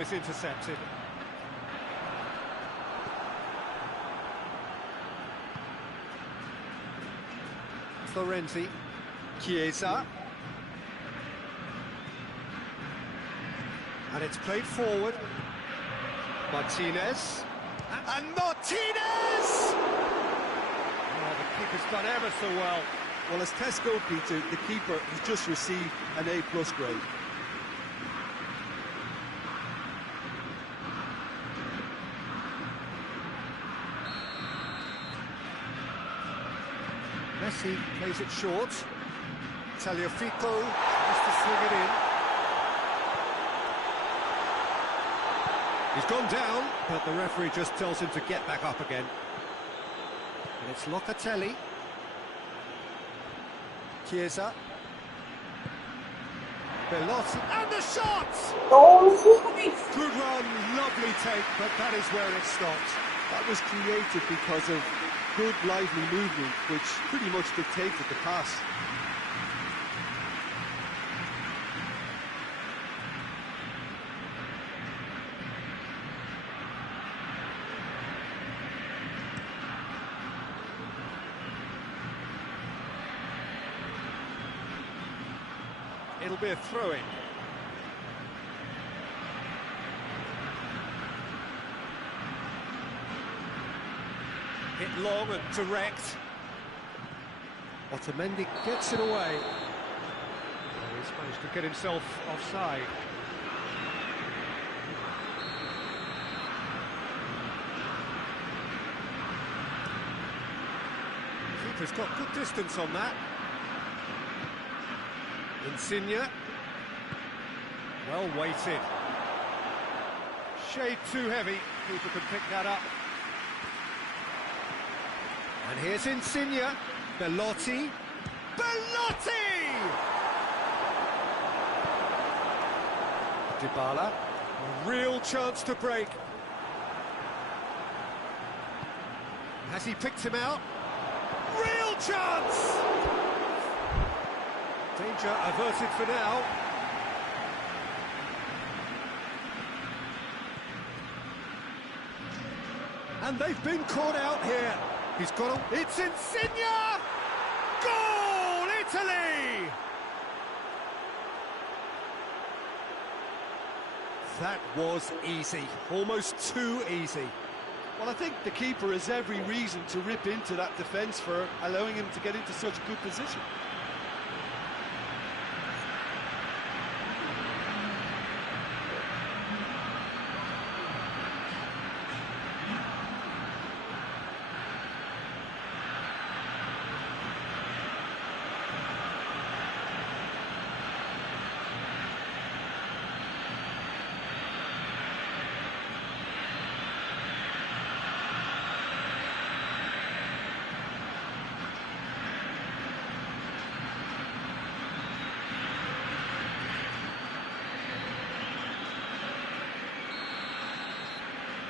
It's intercepted. Florenzi, Chiesa, and it's played forward. Martinez, and Martinez! Oh, the keeper's done ever so well. Well, as Tesco Peter, the keeper has just received an A+ grade. Messi plays it short. Tagliafico has to swing it in. He's gone down, but the referee just tells him to get back up again. And it's Locatelli. Chiesa. Belotti, and the shot! Good run, lovely take, but that is where it stopped. That was created because of good, lively movement, which pretty much dictated the pass. It'll be a throw-in. Hit long and direct. Otamendi gets it away. Oh, he's managed to get himself offside. Keeper's got good distance on that. Insigne. Well weighted. Shade too heavy. Keeper can pick that up. And here's Insigne. Belotti. Belotti! Dybala. A real chance to break. Has he picked him out? Real chance! Danger averted for now. And they've been caught out here. He's got him. It's Insigne! Goal, Italy! That was easy. Almost too easy. Well, I think the keeper has every reason to rip into that defence for allowing him to get into such a good position.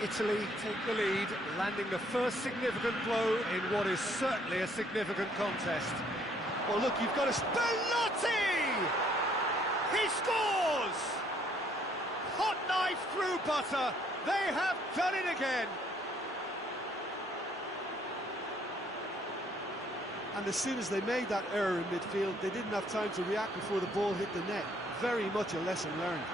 Italy take the lead, landing the first significant blow in what is certainly a significant contest. Well, look, you've got to... Belotti! He scores! Hot knife through butter. They have done it again. And as soon as they made that error in midfield, they didn't have time to react before the ball hit the net. Very much a lesson learned.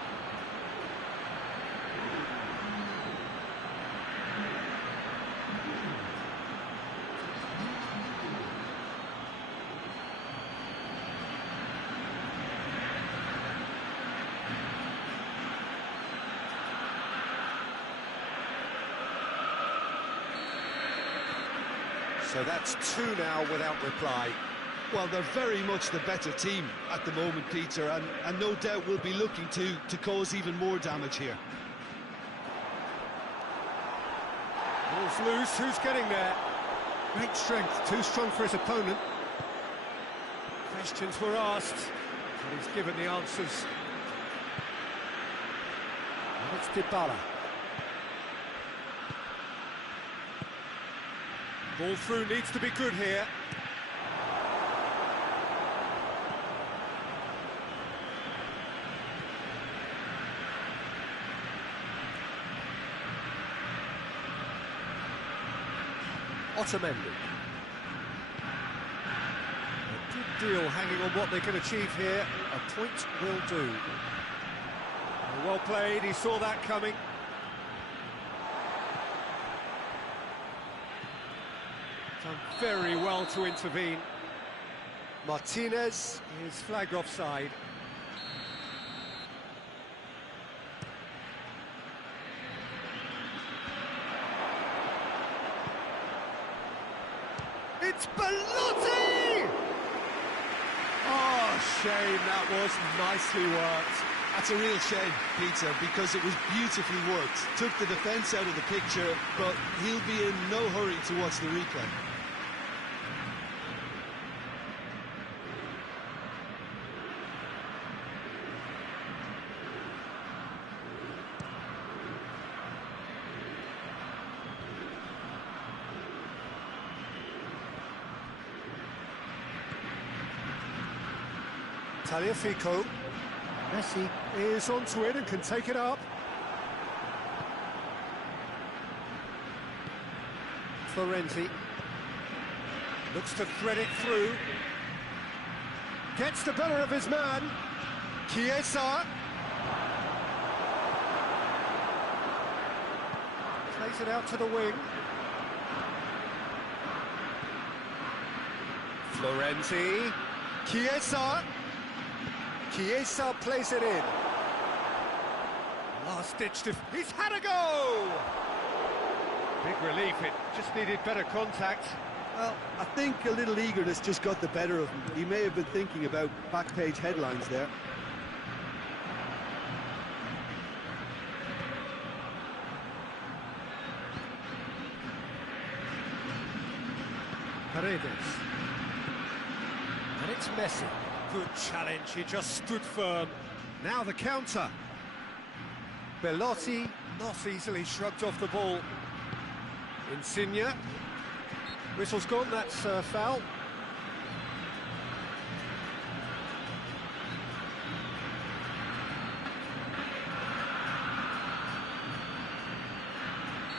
So that's two now without reply. Well, they're very much the better team at the moment, Peter, and no doubt will be looking to cause even more damage here. Ball's loose, who's getting there? Great strength, too strong for his opponent. Questions were asked, and he's given the answers. And it's Dybala. Ball through needs to be good here. Otamendi. A good deal hanging on what they can achieve here. A point will do. Well played, he saw that coming. Done very well to intervene. Martinez is flagged offside. It's Belotti! Oh, shame, that was nicely worked. That's a real shame, Peter, because it was beautifully worked. Took the defence out of the picture, but he'll be in no hurry to watch the replay. Tagliafico. Messi is onto it and can take it up. Florenzi looks to thread it through. Gets the better of his man. Chiesa. Plays it out to the wing. Florenzi. Chiesa. Chiesa plays it in. Last-ditch he's had a go! Big relief, it just needed better contact. Well, I think a little eagerness just got the better of him. He may have been thinking about back-page headlines there. Paredes. And it's Messi. Good challenge, he just stood firm. Now the counter. Belotti not easily shrugged off the ball. Insigne. Whistle's gone, that's foul.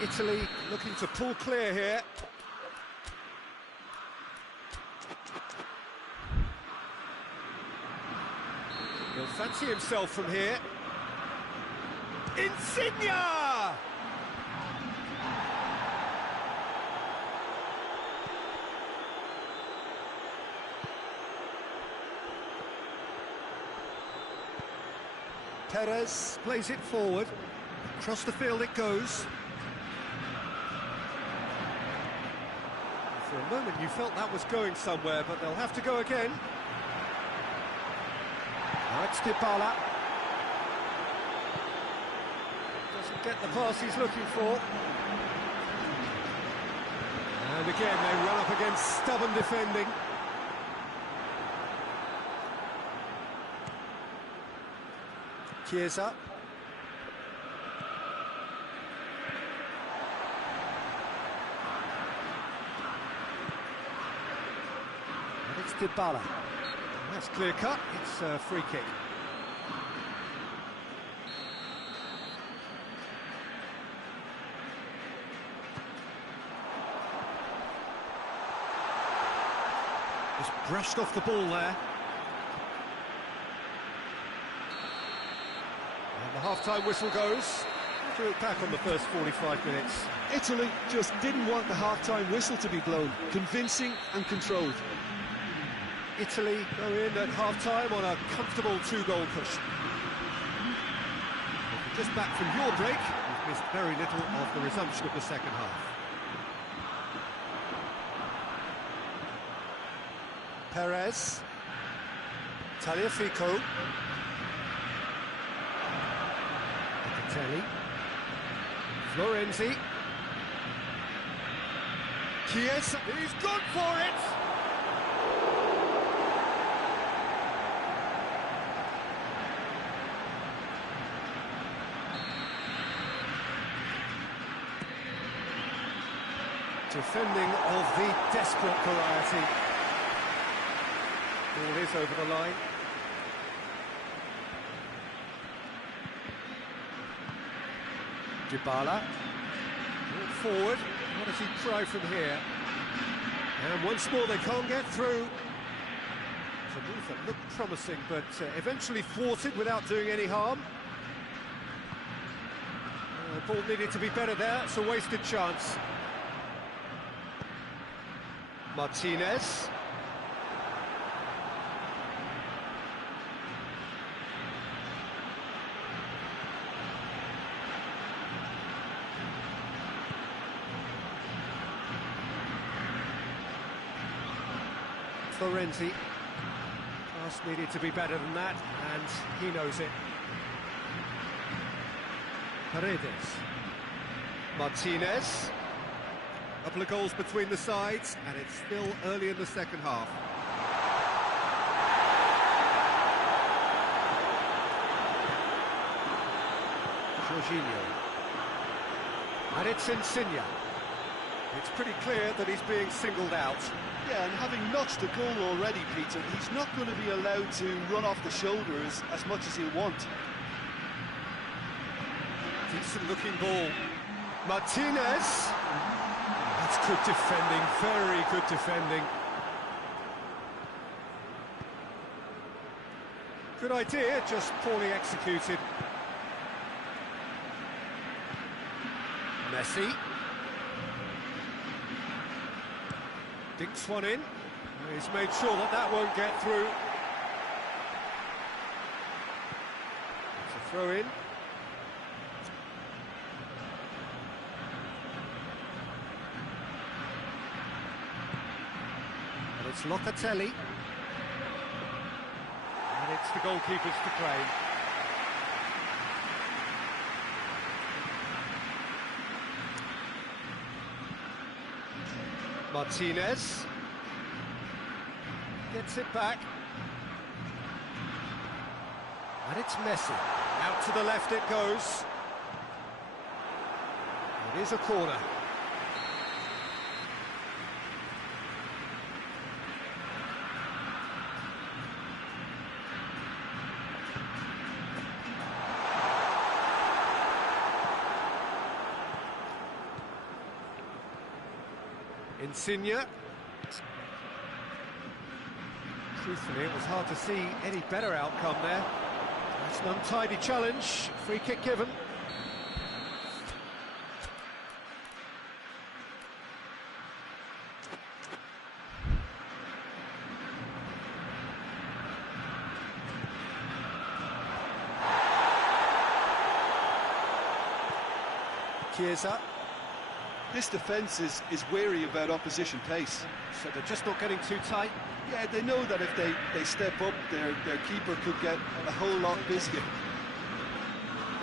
Italy looking to pull clear here. He'll fancy himself from here. Insigne! Perez plays it forward. Across the field it goes. For a moment you felt that was going somewhere, but they'll have to go again. It's Dybala. Doesn't get the pass he's looking for. And again they run up against stubborn defending. Chiesa. And it's Dybala. That's clear cut, it's a free kick. Just brushed off the ball there. And the half-time whistle goes. To look back on the first 45 minutes. Italy just didn't want the half-time whistle to be blown. Convincing and controlled. Italy go in at half-time on a comfortable two-goal push. If you're just back from your break, you've missed very little of the resumption of the second half. Perez. Tagliafico. Locatelli. Florenzi. Chiesa. He's gone for it! Defending of the desperate variety. Ball is over the line. Dybala. Ball forward. What does he try from here? And once more they can't get through. It's a move that looked promising, but eventually thwarted without doing any harm. The ball needed to be better there, it's a wasted chance. Martinez. Florenzi. Pass needed to be better than that, and he knows it. Paredes. Martinez. A couple of goals between the sides, and it's still early in the second half. Jorginho. And it's Insigne. It's pretty clear that he's being singled out. Yeah, and having notched a goal already, Peter, he's not going to be allowed to run off the shoulders as much as he'll want. Decent looking ball. Martinez. That's good defending, very good defending. Good idea, just poorly executed. Messi. Dinks one in. He's made sure that that won't get through. It's a throw in. And it's Locatelli. And it's the goalkeepers to claim. Martinez gets it back, and it's Messi. Out to the left it goes. It is a corner. Insigne. Truthfully, it was hard to see any better outcome there. That's an untidy challenge. Free kick given. Chiesa. This defence is wary about opposition pace. So they're just not getting too tight? Yeah, they know that if they step up, their keeper could get a whole lot busier.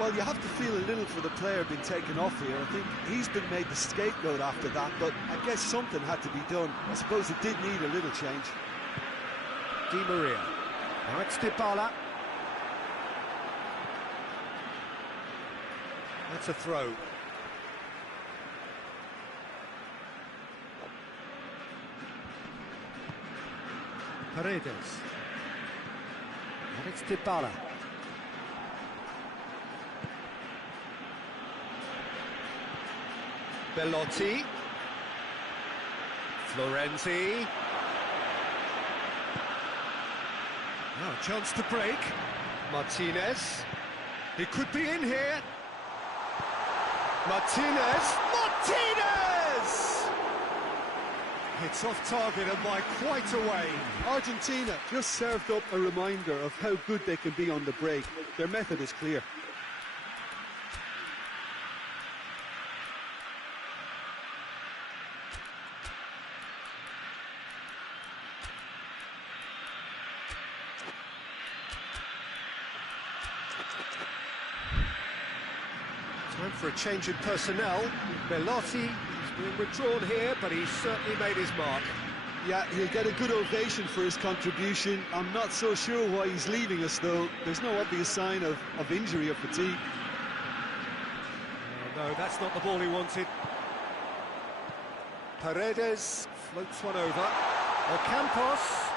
Well, you have to feel a little for the player being taken off here. I think he's been made the scapegoat after that, but I guess something had to be done. I suppose it did need a little change. Di Maria. Now it's Dybala. That's a throw. Paredes. And it's Dybala. Belotti. Florenzi. Now a chance to break. Martinez. He could be in here. Martinez. Martinez! It's off target and by quite a way. Argentina just served up a reminder of how good they can be on the break. Their method is clear. Time for a change in personnel. Belotti. Being withdrawn here, but he's certainly made his mark. Yeah, he'll get a good ovation for his contribution. I'm not so sure why he's leaving us, though. There's no obvious sign of injury or fatigue. No, that's not the ball he wanted. Paredes floats one over. Ocampos.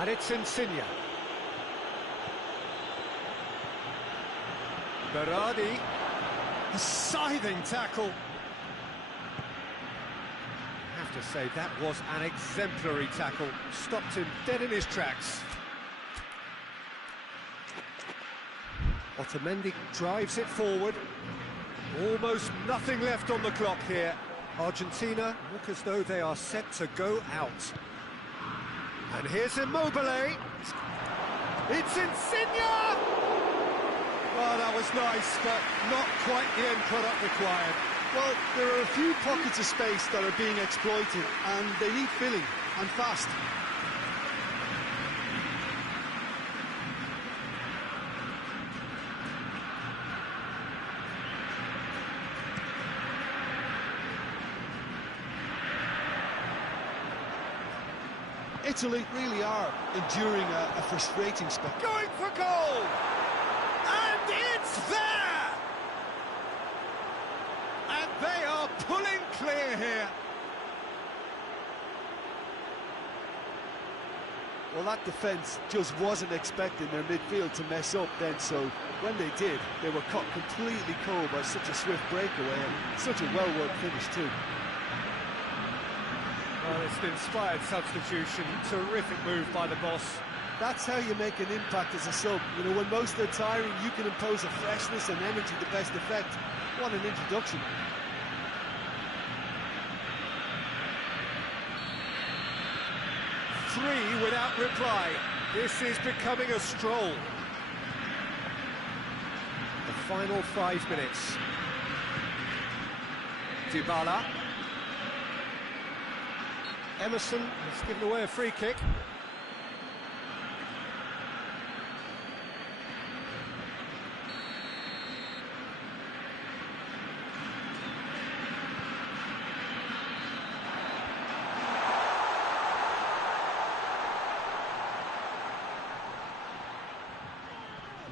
And it's Insigne. Berardi, a scything tackle. I have to say, that was an exemplary tackle. Stopped him dead in his tracks. Otamendi drives it forward. Almost nothing left on the clock here. Argentina look as though they are set to go out. And here's Immobile. It's Insigne! Oh, that was nice, but not quite the end product required. Well, there are a few pockets of space that are being exploited, and they need filling, and fast. Italy really are enduring a frustrating spell. Going for goal! And it's there! And they are pulling clear here. Well, that defence just wasn't expecting their midfield to mess up then, so when they did, they were caught completely cold by such a swift breakaway and such a well-worked finish too. Well, it's an inspired substitution, terrific move by the boss. That's how you make an impact as a sub. You know, when most are tiring, you can impose a freshness and energy to best effect. What an introduction. Three without reply. This is becoming a stroll. The final 5 minutes. Dybala. Emerson has given away a free kick.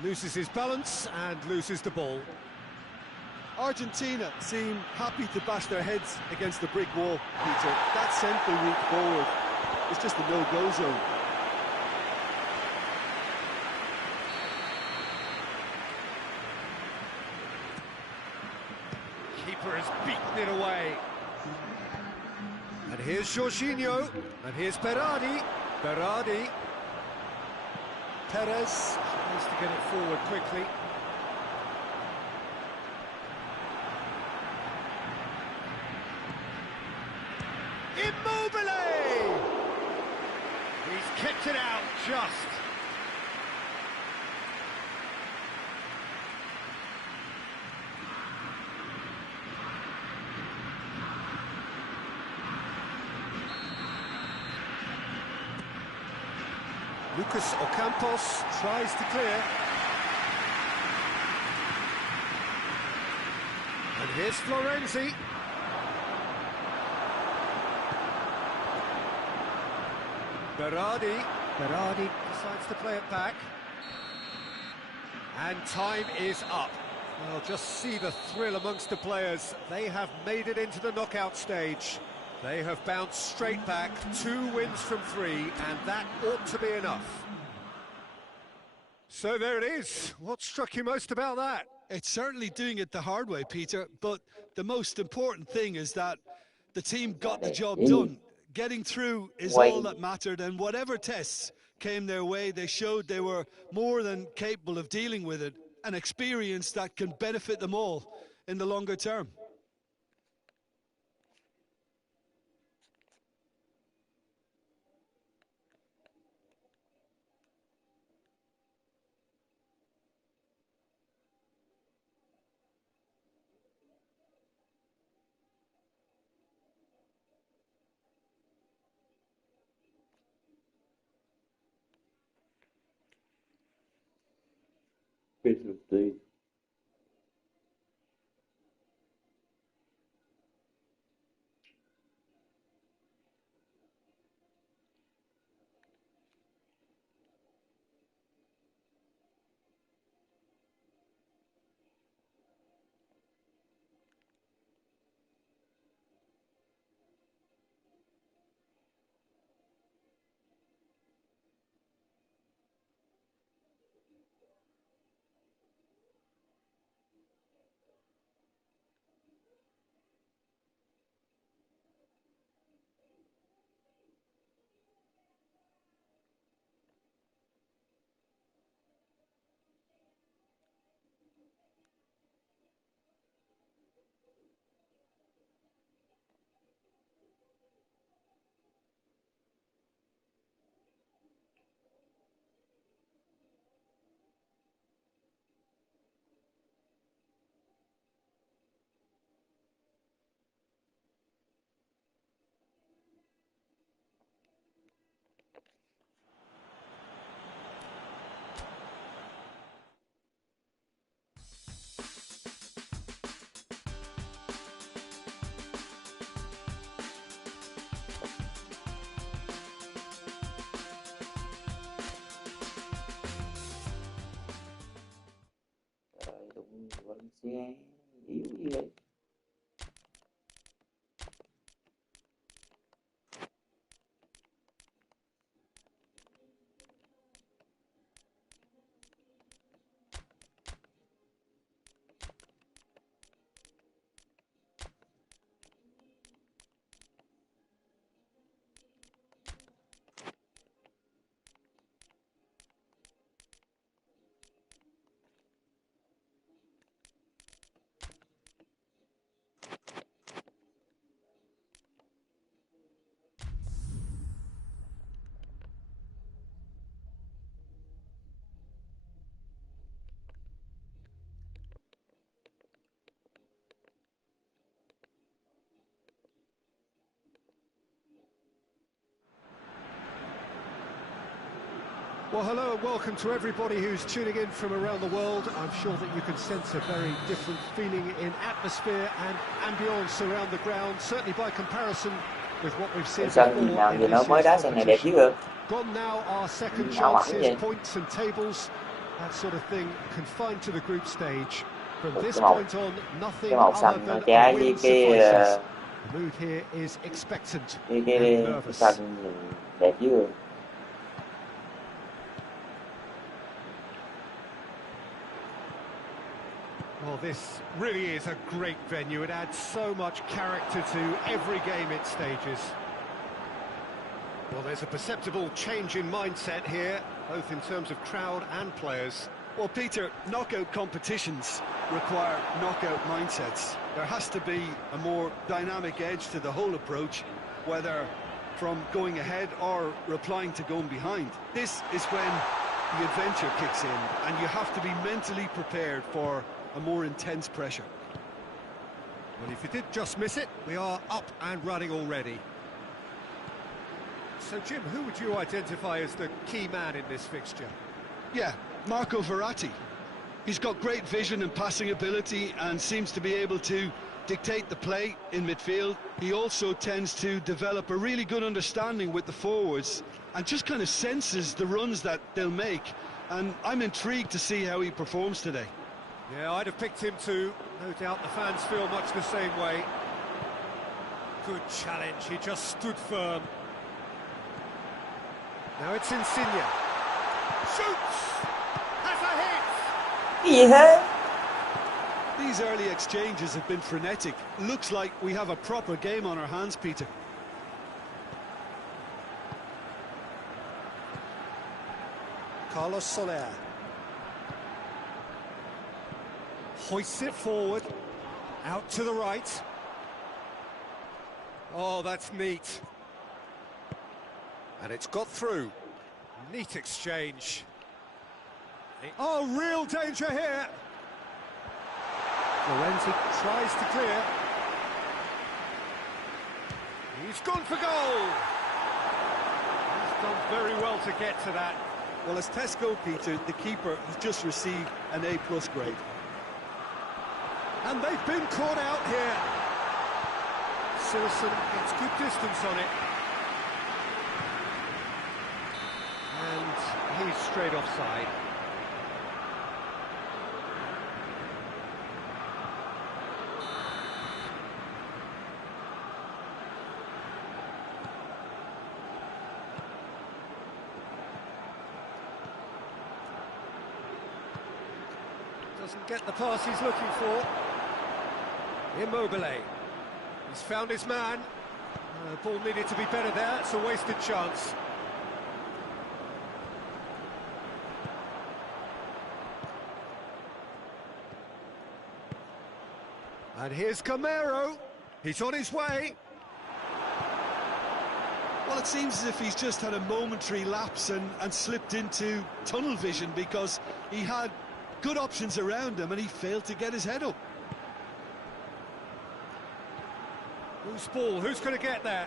Loses his balance and loses the ball. Argentina seem happy to bash their heads against the brick wall, Peter. That centre route forward is just a no-go zone. Keeper has beaten it away. And here's Jorginho, and here's Berardi. Berardi. Perez tries to get it forward quickly. Immobile! He's kicked it out just. Lucas Ocampos tries to clear. And here's Florenzi. Berardi decides to play it back. And time is up. Well, just see the thrill amongst the players. They have made it into the knockout stage. They have bounced straight back, 2 wins from 3, and that ought to be enough. So there it is. What struck you most about that? It's certainly doing it the hard way, Peter, but the most important thing is that the team got the job done. Getting through is all that mattered, and whatever tests came their way, they showed they were more than capable of dealing with it, an experience that can benefit them all in the longer term. Pes2021. Xe yếu gì vậy? Well, hello and welcome to everybody who's tuning in from around the world. I'm sure that you can sense a very different feeling in atmosphere and ambience around the ground, certainly by comparison with what we've seen before in this year's competition. Gone now are second chances, points and tables, that sort of thing, confined to the group stage. From this point on, nothing other than a win suffices. The mood here is expectant and nervous. Well, this really is a great venue. It adds so much character to every game it stages. Well, there's a perceptible change in mindset here, both in terms of crowd and players. Well, Peter, knockout competitions require knockout mindsets. There has to be a more dynamic edge to the whole approach, whether from going ahead or replying to going behind. This is when the adventure kicks in, and you have to be mentally prepared for a more intense pressure. Well, if you did just miss it, we are up and running already. So, Jim, who would you identify as the key man in this fixture? Yeah, Marco Verratti. He's got great vision and passing ability and seems to be able to dictate the play in midfield. He also tends to develop a really good understanding with the forwards and just kind of senses the runs that they'll make. And I'm intrigued to see how he performs today. Yeah, I'd have picked him too. No doubt the fans feel much the same way. Good challenge, he just stood firm. Now it's Insigne. Shoots! Has a hit! Yeah. These early exchanges have been frenetic. Looks like we have a proper game on our hands, Peter. Carlos Soler. Hoists it forward, out to the right. Oh, that's neat. And it's got through. Neat exchange. Oh, real danger here. Florenzi tries to clear. He's gone for goal. He's done very well to get to that. Well, as Tesco, Peter, the keeper has just received an A+ grade. And they've been caught out here. Silson gets good distance on it. And he's straight offside. Doesn't get the pass he's looking for. Immobile. He's found his man. Ball needed to be better there. It's a wasted chance. And here's Camero. He's on his way. Well, it seems as if he's just had a momentary lapse and slipped into tunnel vision, because he had good options around him and he failed to get his head up. Who's ball? Who's going to get there?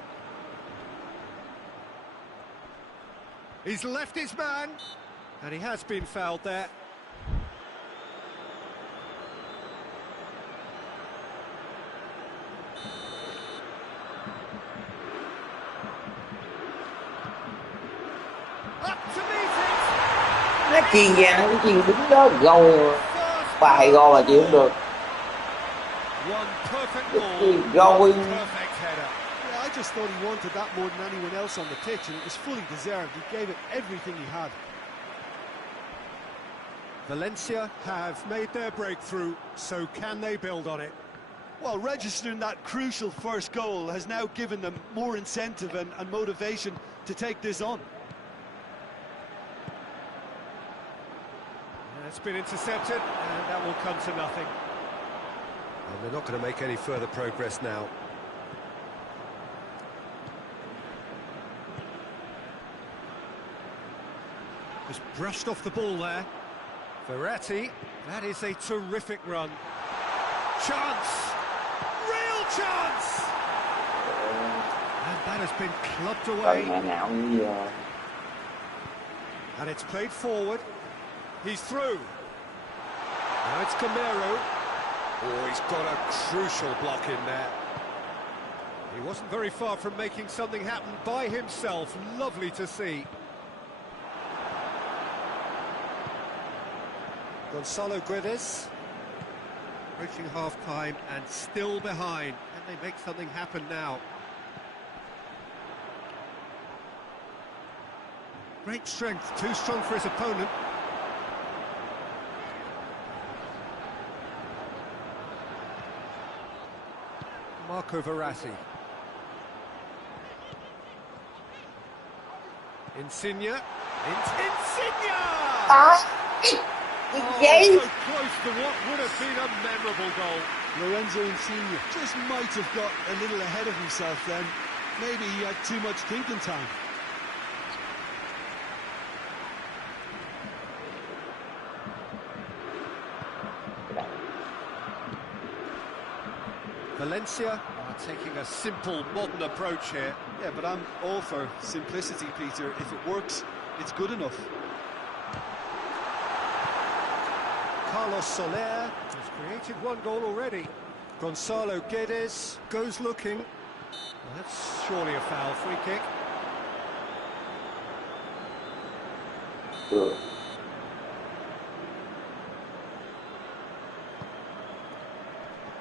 He's left his man, and he has been fouled there. Up to meet it. Nó chuyền vàng, nó chuyền đúng đó, gol. Bài gol mà chịu không được. One perfect ball, one perfect header. Yeah, I just thought he wanted that more than anyone else on the pitch, and it was fully deserved. He gave it everything he had. Valencia have made their breakthrough, so can they build on it? Well, registering that crucial first goal has now given them more incentive and motivation to take this on. It's been intercepted, and that will come to nothing. And they're not going to make any further progress now. Just brushed off the ball there. Verratti, that is a terrific run. Chance! Real chance! And that has been clubbed away. And it's played forward. He's through. Now it's Camero. Oh, he's got a crucial block in there. He wasn't very far from making something happen by himself. Lovely to see. Gonzalo Guedes. Approaching half-time and still behind. Can they make something happen now? Great strength, too strong for his opponent. Marco Verratti. Insigne. Insigne! Yes. So close to what would have been a memorable goal. Lorenzo Insigne just might have got a little ahead of himself then. Maybe he had too much thinking time. Valencia are taking a simple, modern approach here. Yeah, but I'm all for simplicity, Peter. If it works, it's good enough. Carlos Soler has created one goal already. Gonzalo Guedes goes looking. Well, that's surely a foul. Free kick.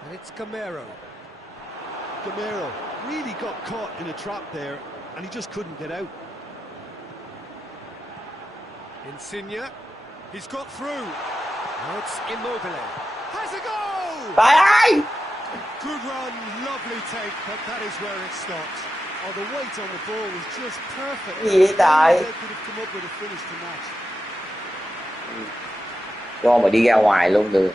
And it's Camero. Camero really got caught in a trap there, and he just couldn't get out. Insigne. He's got through. Now it's Immobile. Has a goal! Bye. Good run, lovely take, but that is where it stopped. Oh, the weight on the ball was just perfect. Gì vậy trời? They could have come up with a finish to match. Cho mà đi ra ngoài luôn được.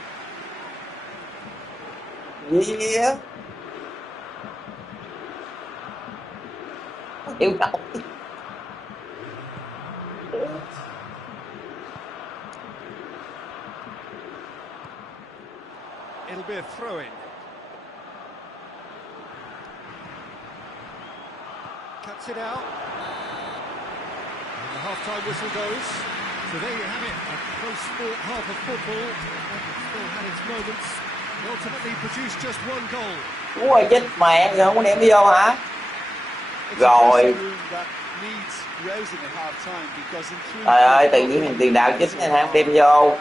Gì á? Yêu cầu. It'll be a throw-in. Cuts it out. And the half-time whistle goes. So there you have it, a close-fought half of football. It still had its moments. And ultimately produced just one goal. Đúng rồi, chết mẹ rồi, không có ném vô hả? Rồi. Trời ơi, tự nhiên tiền đạo chính này không đem vô.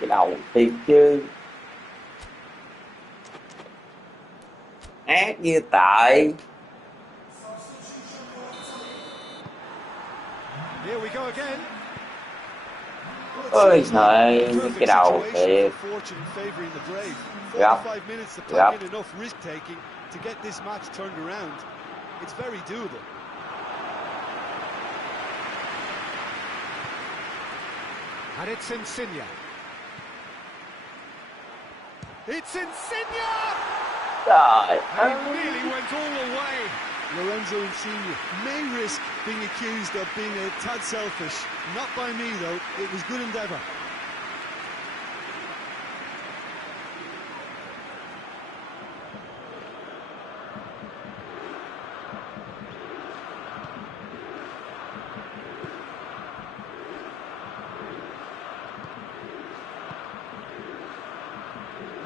Cái đầu thiệt chứ. Ác như tệ. Ôi trời, cái đầu thiệt. Gấp. Gấp. And it's Insigne. It's Insigne! Trời ơi. It really went all the way. Lorenzo Insigne may risk being accused of being a tad selfish. Not by me, though. It was good endeavour.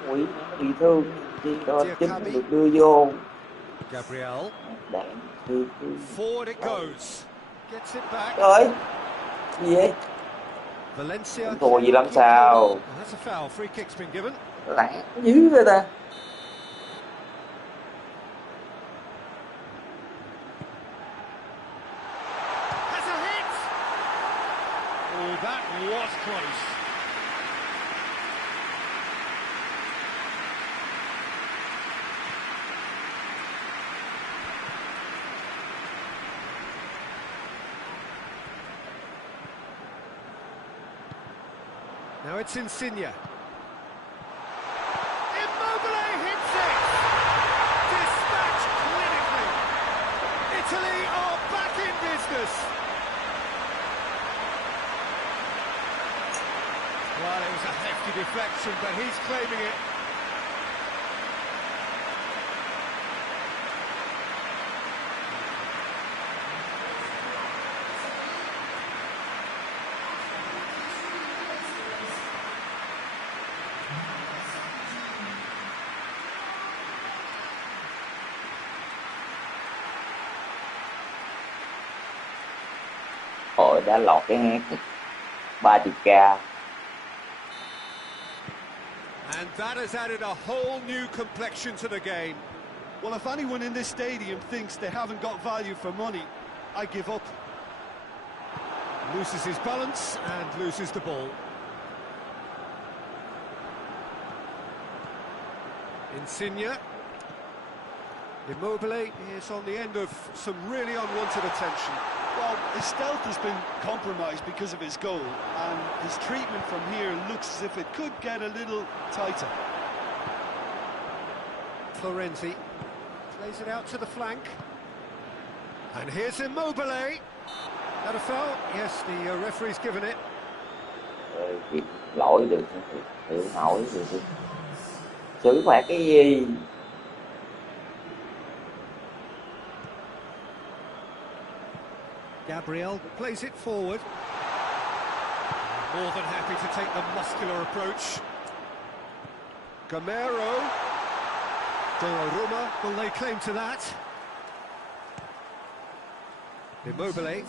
Ui, bị thương thì đó chính được đưa vô. Gabriel. Đáng thương. Forward it goes. Gets it back. Trời ơi. Gì vậy? Valencia. Thua gì lắm sao? That's a foul. Free kick's been given. Lạ dữ vậy ta. Has a hit. Oh, that was close. Now it's Insigne. Immobile hits it! Dispatched clinically. Italy are back in business. Well, it was a hefty deflection, but he's claiming it. Hội đã lọt cái ngán 30k. And that has added a whole new complexion to the game. Well, if anyone in this stadium thinks they haven't got value for money, I give up. Loses his balance and loses the ball. Insigne. Immobile is on the end of some really unwanted attention. Well, his stealth has been compromised because of his goal, and his treatment from here looks as if it could get a little tighter. Florenzi plays it out to the flank. And here's Immobile. That a foul? Yes, the referee's given it. Kịp lỗi được hiểu nổi được. Xử phạt cái gì? Gabriel plays it forward. More than happy to take the muscular approach. Gamero. Donnarumma, will lay claim to that? Immobile.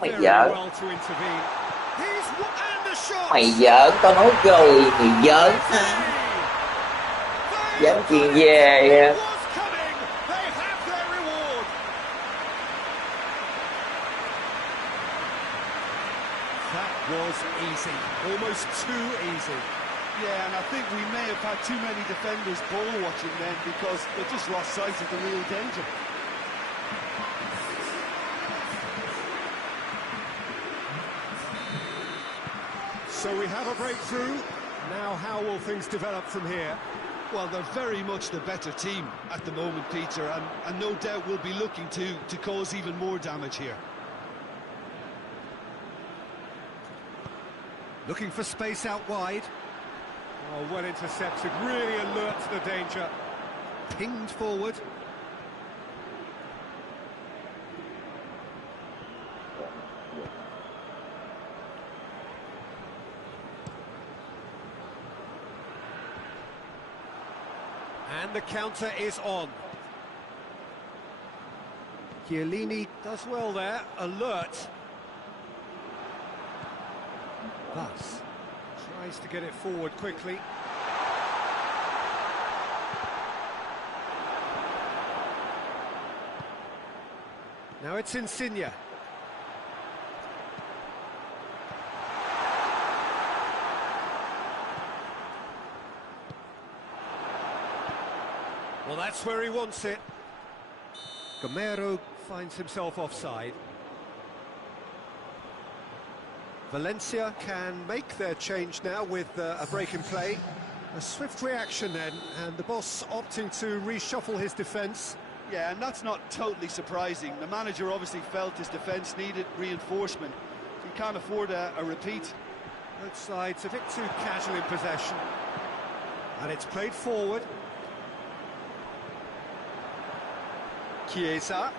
Mày Very giỡn. well to intervene. And the shot. Mày giỡn, tao nói rồi, mày giỡn. Dám chuyền về. Was easy, almost too easy. Yeah, and I think we may have had too many defenders ball watching then because they just lost sight of the real danger. So we have a breakthrough. Now how will things develop from here? Well, they're very much the better team at the moment, Peter, and no doubt will be looking to cause even more damage here. Looking for space out wide. Oh, well intercepted, really alert to the danger. Pinged forward. And the counter is on. Chiellini does well there, alert. Thus, tries to get it forward quickly. Now it's Insigne. Well, that's where he wants it. Gamero finds himself offside. Valencia can make their change now with a break in play. A swift reaction then, and the boss opting to reshuffle his defence. Yeah, and that's not totally surprising. The manager obviously felt his defence needed reinforcement. He can't afford a repeat. Both sides a bit too casual in possession. And it's played forward. Chiesa.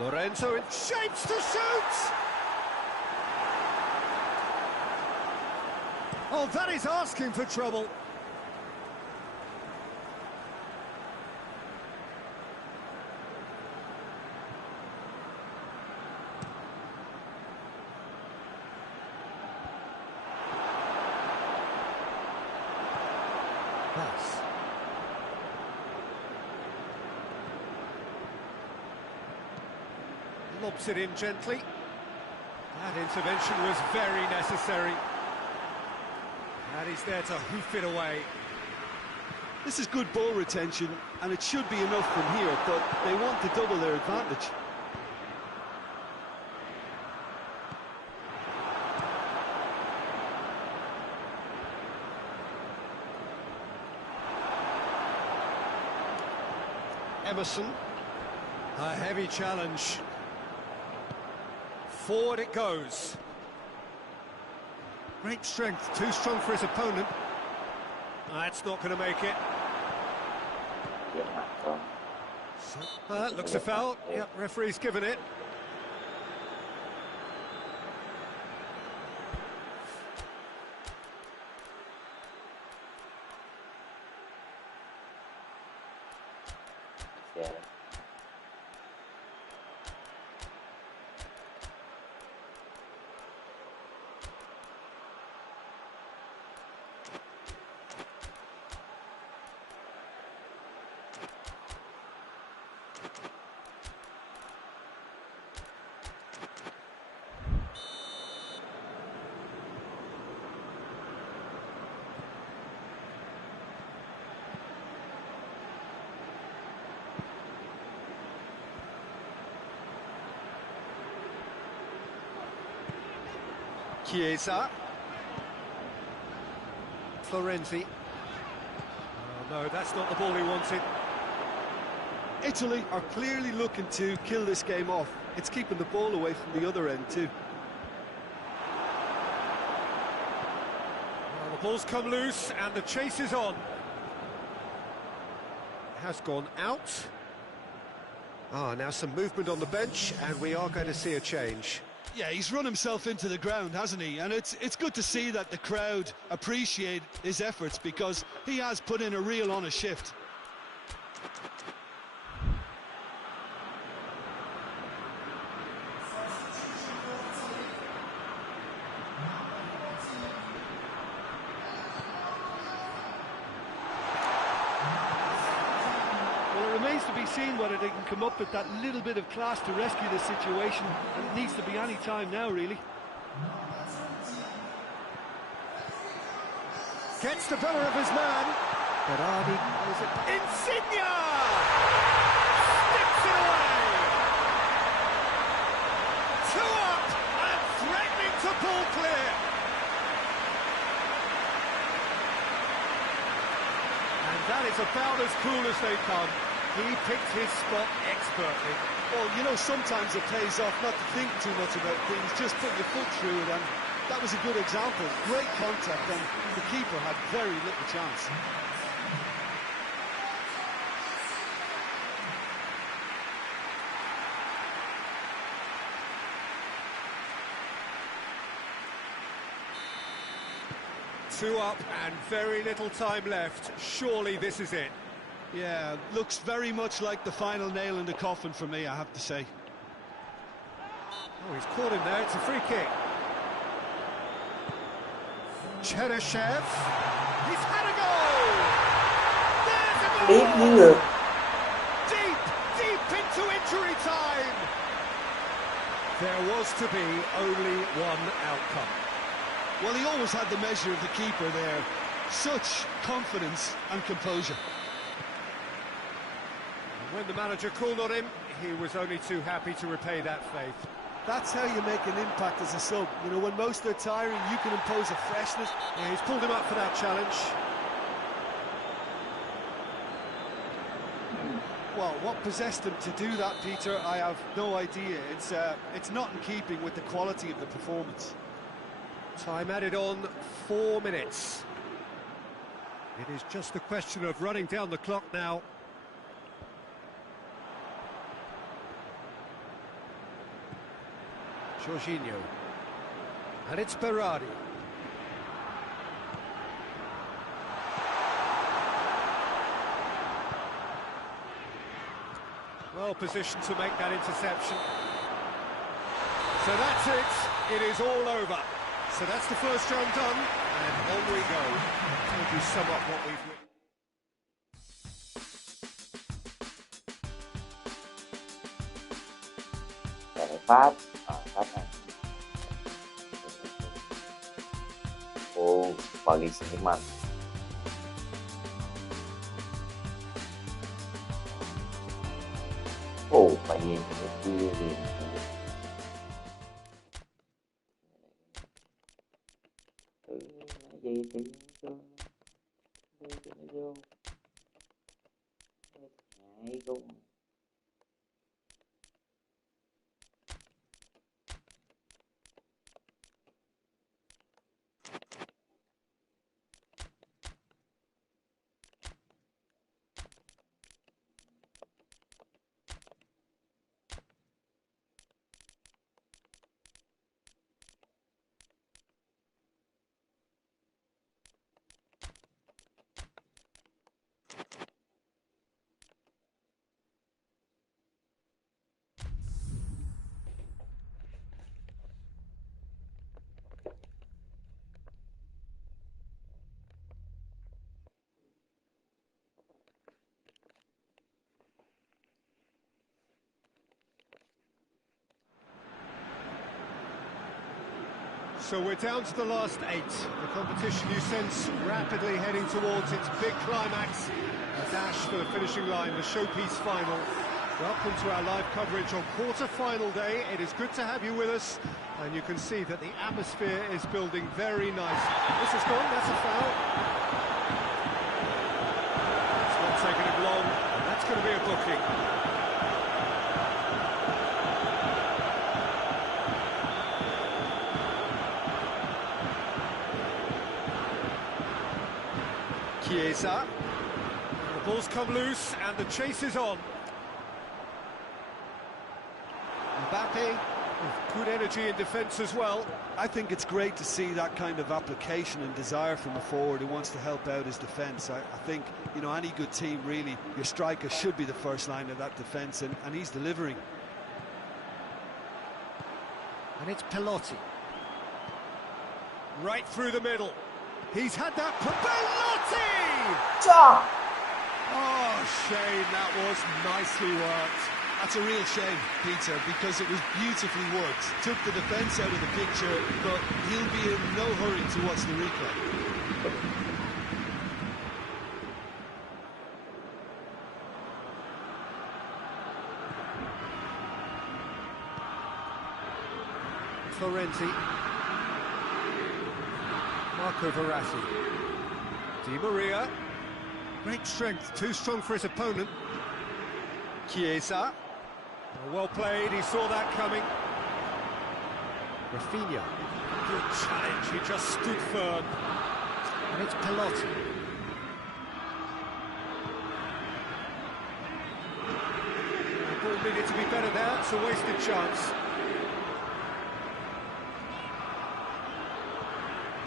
Lorenzo in shapes to shoot! Oh, that is asking for trouble. lobs it in gently. That intervention was very necessary. And he's there to hoof it away. This is good ball retention, and it should be enough from here, but they want to double their advantage. Emerson. A heavy challenge. Forward it goes. Great strength, too strong for his opponent. That's not going to make it. That looks a foul. Yep, referee's given it. Yeah. Chiesa. Florenzi. Oh, no, that's not the ball he wanted. Italy are clearly looking to kill this game off. It's keeping the ball away from the other end too. Well, the ball's come loose and the chase is on. Has gone out. Now some movement on the bench and we are going to see a change. Yeah, he's run himself into the ground, hasn't he? And it's good to see that the crowd appreciate his efforts, because he has put in a real honest shift. Remains to be seen whether they can come up with that little bit of class to rescue the situation, and it needs to be any time now, really. Gets the better of his man. Berardi is it? Insigne! Sticks it away! 2 up and threatening to pull clear. And that is about as cool as they come. He picked his spot expertly. Well, you know, sometimes it pays off not to think too much about things, just put your foot through it, and that was a good example. Great contact, and the keeper had very little chance. Two up and very little time left. Surely this is it. Yeah, looks very much like the final nail in the coffin for me, I have to say. Oh, he's caught him there. It's a free kick. Cheryshev. He's had a goal! There's a goal! Deep into injury time! There was to be only one outcome. Well, he always had the measure of the keeper there. Such confidence and composure. When the manager called on him, he was only too happy to repay that faith. That's how you make an impact as a sub. You know, when most are tiring, you can impose a freshness. Yeah, he's pulled him up for that challenge. Well, what possessed him to do that, Peter, I have no idea. It's not in keeping with the quality of the performance. Time added on, 4 minutes. It is just a question of running down the clock now. Jorginho. And it's Berardi. Well positioned to make that interception. So that's it. It is all over. So that's the first round done, and on we go. To sum up what we've witnessed. Pháp. Pháp này. Paris Saint-Germain. Phải gì kia gì. Gì thì nó vô. Hãy cùng. So we're down to the last 8. The competition, you sense, rapidly heading towards its big climax. A dash for the finishing line, the showpiece final. Welcome to our live coverage on quarter-final day. It is good to have you with us, and you can see that the atmosphere is building very nice. This is gone, that's a foul. It's not taking it long, and that's going to be a booking. Chiesa. The ball's come loose and the chase is on. Mbappe with good energy in defence as well. I think it's great to see that kind of application and desire from a forward who wants to help out his defence. I think, you know, any good team really, your striker should be the first line of that defence, and he's delivering. And it's Pelotti. Right through the middle. He's had that. Pelotti! Oh, shame, that was nicely worked. That's a real shame, Peter, because it was beautifully worked. Took the defence out of the picture, but he'll be in no hurry to watch the replay. Florenzi. Marco Verratti. Di Maria. Great strength, too strong for his opponent. Chiesa. Well played, he saw that coming. Rafinha. Good challenge, he just stood firm. And it's Pelotti. The ball needed to be better there, it's a wasted chance.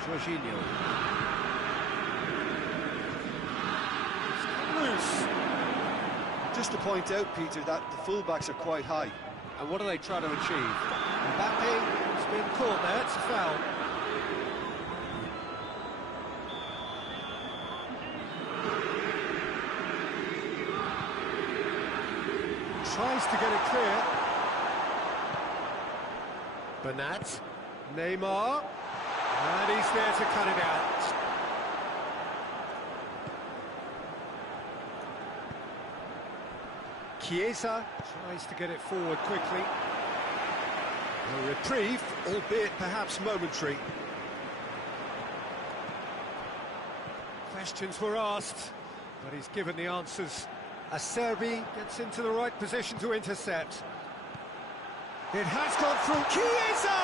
Jorginho. Loose. Just to point out, Peter, that the fullbacks are quite high. And what are they trying to achieve? Mbappe has been caught there, it's a foul. Tries to get it clear. Bernat, Neymar, and he's there to cut it out. Chiesa tries to get it forward quickly. A reprieve, albeit perhaps momentary. Questions were asked, but he's given the answers. Acerbi gets into the right position to intercept. It has gone through. Chiesa!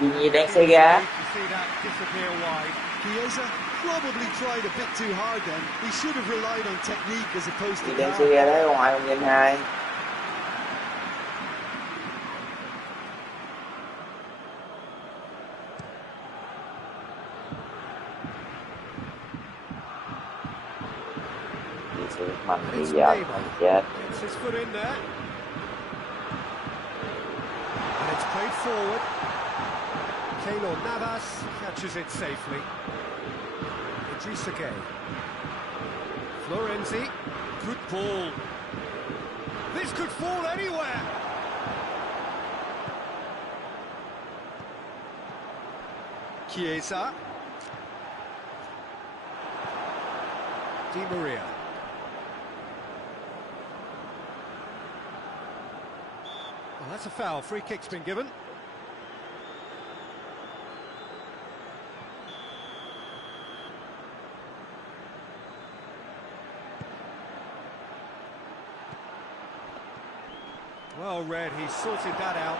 Gì gì đang xảy ra? You see that disappear wide. Chiesa probably tried a bit too hard then. He should have relied on technique as opposed to Gì đang xảy ra đấy, ngoài không nhìn hai. Mạnh thì giờ không chết. Gets his foot in there. And it's played forward. Keylor Navas catches it safely. Idrissa Gueye. Florenzi. Good ball. This could fall anywhere. Chiesa. Di Maria. Well, that's a foul. Free kick's been given. Well read, he sorted that out.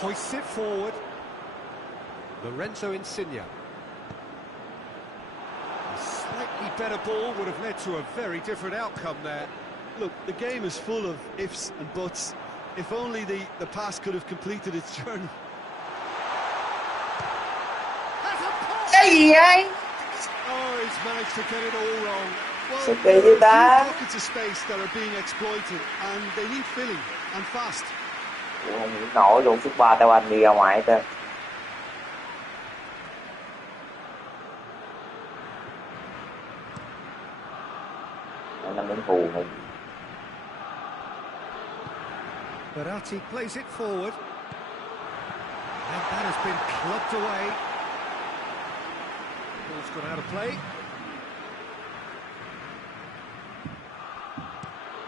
Hoists it forward. Lorenzo Insigne. A slightly better ball would have led to a very different outcome there. Look, the game is full of ifs and buts. If only the pass could have completed its journey. Cái gì vậy? Oh, he's managed to get it all wrong. Well, Sự there kỳ are ta. a few pockets of space that are being exploited, and they need filling, and fast. Ủa, không nghĩ nổi luôn, sút ba tao anh đi ra ngoài hết trơn. Nó muốn thù thôi. Verratti plays it forward. And that has been clubbed away. Ball's gone out of play.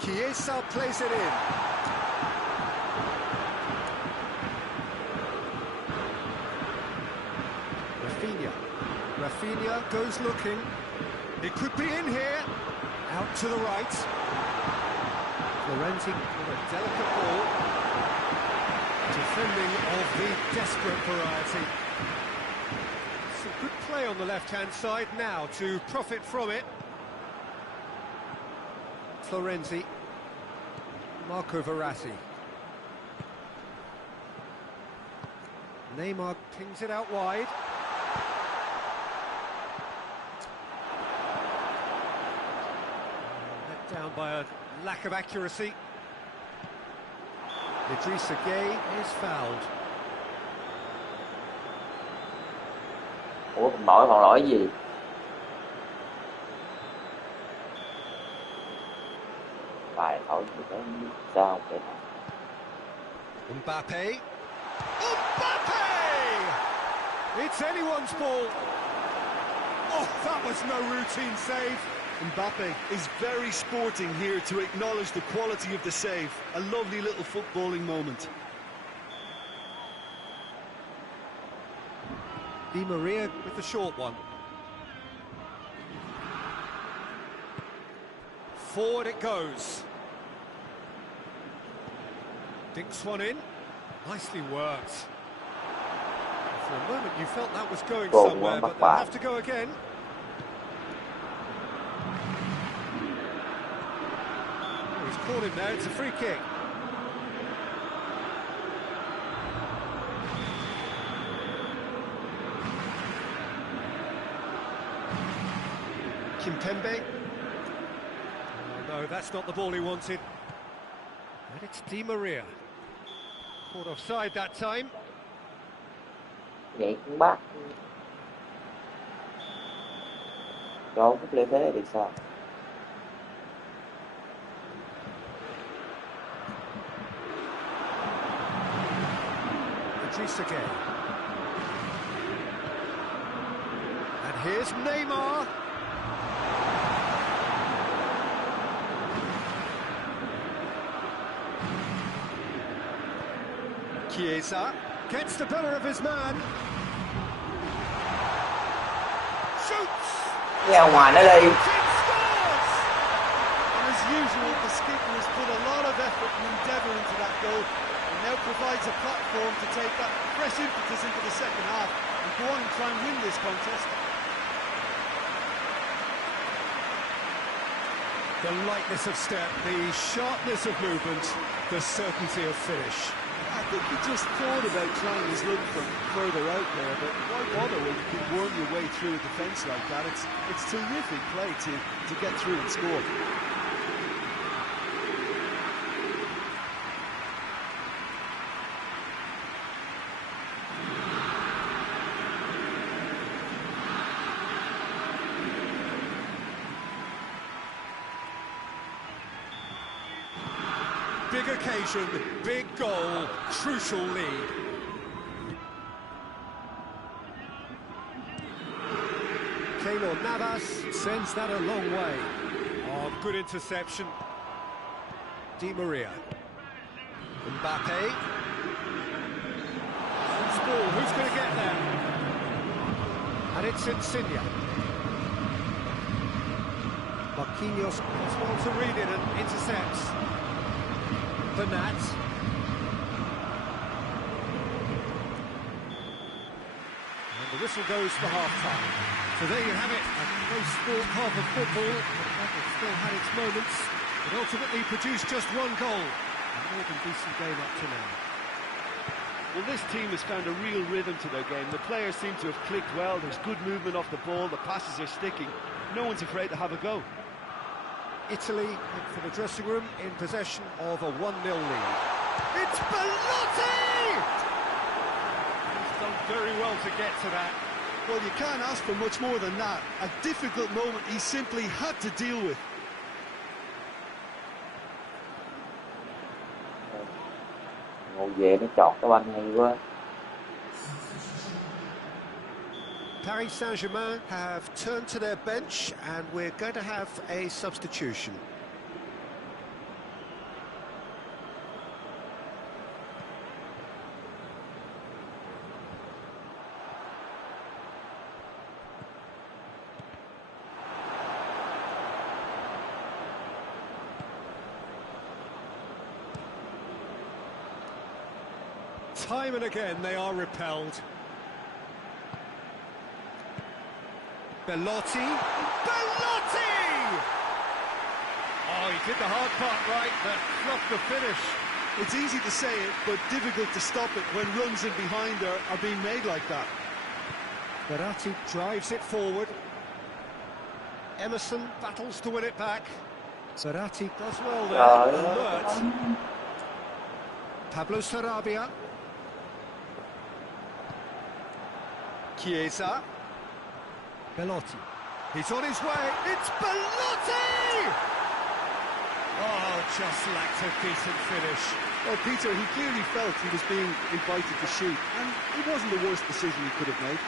Chiesa plays it in. Rafinha goes looking. It could be in here. Out to the right. Florenzi with a delicate ball. Defending of the desperate variety. Some good play on the left-hand side now to profit from it. Florenzi. Marco Verratti. Neymar pings it out wide. Let down by a lack of accuracy. Idrissa Gueye is fouled. Ủa, còn lỗi gì? Phải lỗi gì đó, sao vậy? Mbappe. It's anyone's ball. Oh, that was no routine save. Mbappe is very sporting here to acknowledge the quality of the save. A lovely little footballing moment. Di Maria with the short one. Forward it goes. Dinks one in. Nicely worked. For a moment you felt that was going somewhere, but they'll have to go again. Oh, he's caught him there, it's a free kick. Kimpembe. Oh, no, that's not the ball he wanted. And it's Di Maria. Caught offside that time. Vậy cũng bắt. Cho phút lợi thế thì sao? Idrissa Gueye. And here's Neymar. Chiesa gets the better of his man. Shoots! Ra ngoài nó đi. And as usual, the skipper has put a lot of effort and endeavour into that goal, and now provides a platform to take that fresh impetus into the second half and go on and try and win this contest. The lightness of step, the sharpness of movement, the certainty of finish. I think he just thought about trying his luck from further out there, but why bother when you can worm your way through a defence like that? It's terrific play to get through and score. Big occasion, big goal, crucial lead. Keylor Navas sends that a long way. Oh, good interception. Di Maria. Mbappe. Loose ball, who's going to get there? And it's Insigne. Marquinhos does well to read it and intercepts. Bernat. And the whistle goes for half-time. So there you have it, a close-sport half of football. It still had its moments, but ultimately produced just one goal. A more than decent game up to now. Well, this team has found a real rhythm to their game. The players seem to have clicked well. There's good movement off the ball. The passes are sticking. No one's afraid to have a go. Italy head for the dressing room in possession of a 1-0 lead. It's Belotti! He's done very well to get to that. Well, you can't ask for much more than that. A difficult moment he simply had to deal with. Ngồi về nó chọt cái banh hay quá. Paris Saint-Germain have turned to their bench and we're going to have a substitution. Time and again they are repelled. Belotti! Belotti! Oh, he did the hard part right, but fluffed the finish. It's easy to say it, but difficult to stop it when runs in behind are being made like that. Verratti drives it forward. Emerson battles to win it back. Verratti does well there, alert. Pablo Sarabia. Chiesa. Belotti. He's on his way. It's Belotti! Oh, just lacked a decent finish. Well, Peter, he clearly felt he was being invited to shoot, and it wasn't the worst decision he could have made.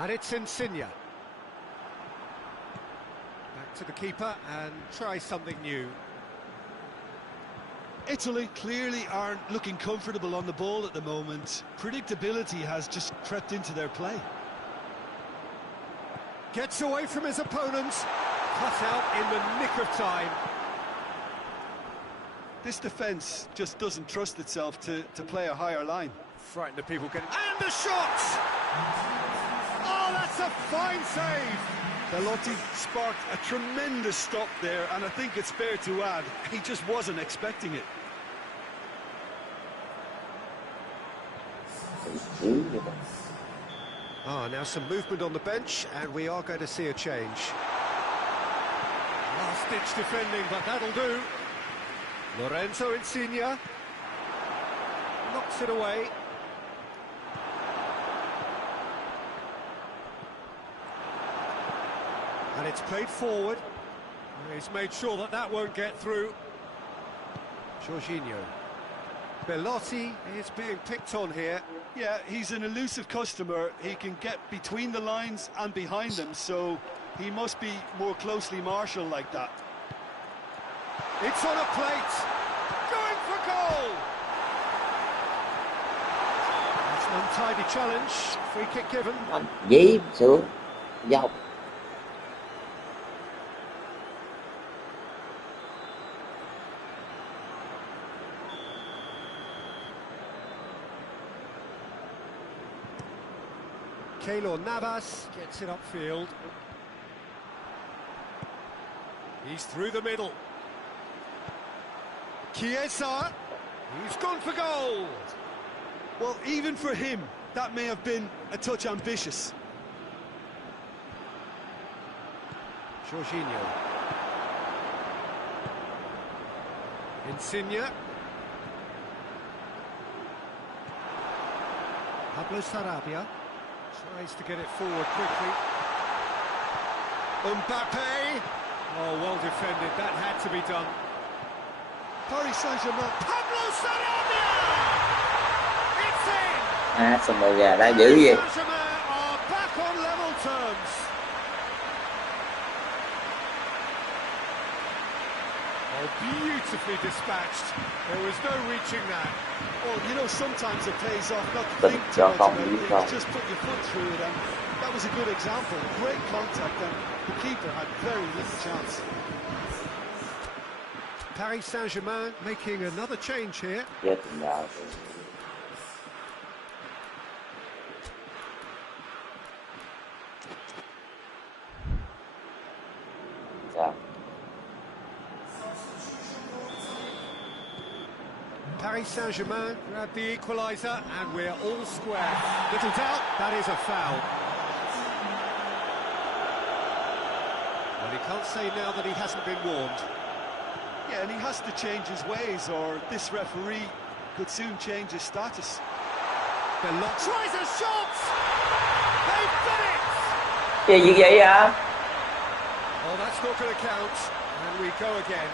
And it's Insigne. Back to the keeper and try something new. Italy clearly aren't looking comfortable on the ball at the moment. Predictability has just crept into their play. Gets away from his opponents. Cut out in the nick of time. This defence just doesn't trust itself to play a higher line. Frighten the people getting... And the shot! Oh, that's a fine save! Belotti sparked a tremendous stop there, and I think it's fair to add, he just wasn't expecting it. Ah, now some movement on the bench, and we are going to see a change. Last-ditch defending, but that'll do. Lorenzo Insigne knocks it away. And it's played forward. He's made sure that that won't get through. Jorginho. Belotti is being picked on here. Yeah, he's an elusive customer. He can get between the lines and behind them, so he must be more closely marshalled like that. It's on a plate. Going for goal. That's an untidy challenge. Free kick given. Dí sướng dọc. Keylor Navas gets it upfield. He's through the middle. Chiesa, he's gone for goal. Well, even for him, that may have been a touch ambitious. Jorginho. Insigne. Pablo Sarabia tries to get it forward quickly. Mbappe. Oh, well defended. That had to be done. Paris Saint-Germain. Pablo Sarabia! It's in! Samoa đã giữ gì? Saint-Germain are back on level terms. Oh, beautifully dispatched. There was no reaching that. Well, you know, sometimes it pays off not to Tình think too cho much không about lý things, không. just put your foot through it, and that was a good example. Great contact, and the keeper had very little chance. Paris Saint-Germain making another change here. Chết đạo. Sao? Paris Saint-Germain grab the equaliser, and we're all square. Little doubt, that is a foul. Well, he can't say now that he hasn't been warned. Yeah, and he has to change his ways, or this referee could soon change his status. Belot tries a shot! They've done it! Gì gì vậy hả? Oh, that's not going to count, and we go again.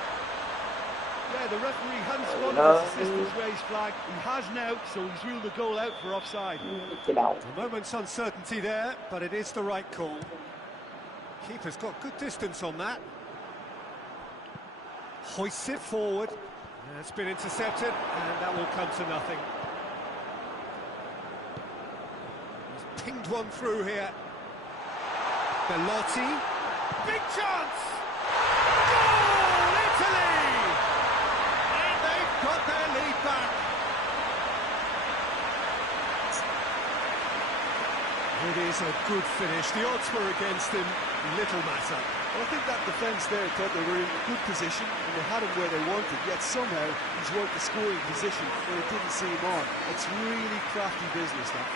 Yeah, the referee hadn't spotted his assistant's raised flag. He has now, so he's ruled the goal out for offside. Cái đầu. A moment's uncertainty there, but it is the right call. Keeper's got good distance on that. Hoists it forward. It's been intercepted, and that will come to nothing. He's pinged one through here. Belotti. Big chance! Goal, Italy! And they've got their lead back. It is a good finish. The odds were against him. Little matter. Well, I think that defence there thought they were in good position, and they had him where they wanted, yet somehow he's worked the scoring position where it didn't see him on. It's really crafty business, that.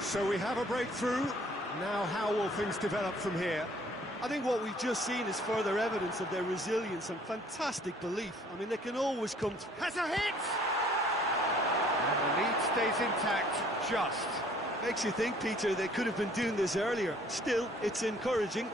So we have a breakthrough. Now how will things develop from here? I think what we've just seen is further evidence of their resilience and fantastic belief. I mean, they can always come through. Has a hit! And the lead stays intact, just. Makes you think, Peter, they could have been doing this earlier. Still, it's encouraging.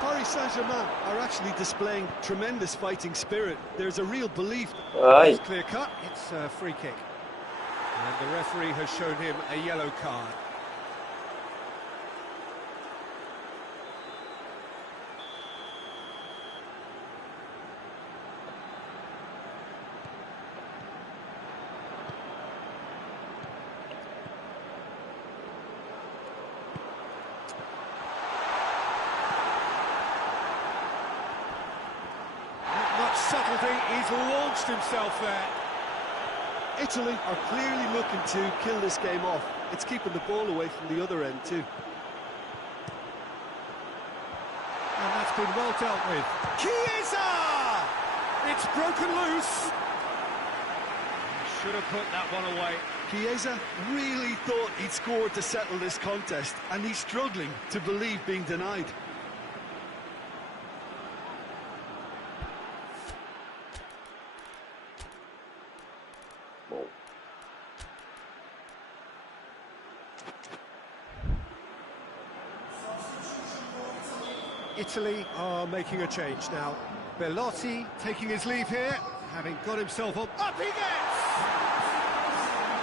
Paris Saint-Germain are actually displaying tremendous fighting spirit. There's a real belief. Ơi. It's clear cut, it's a free kick. And the referee has shown him a yellow card. Subtlety, he's launched himself there. Italy are clearly looking to kill this game off. It's keeping the ball away from the other end too. And that's been well dealt with. Chiesa! It's broken loose. Should have put that one away. Chiesa really thought he'd scored to settle this contest, and he's struggling to believe being denied. Italy are making a change now. Belotti taking his leave here, having got himself up. Up he gets!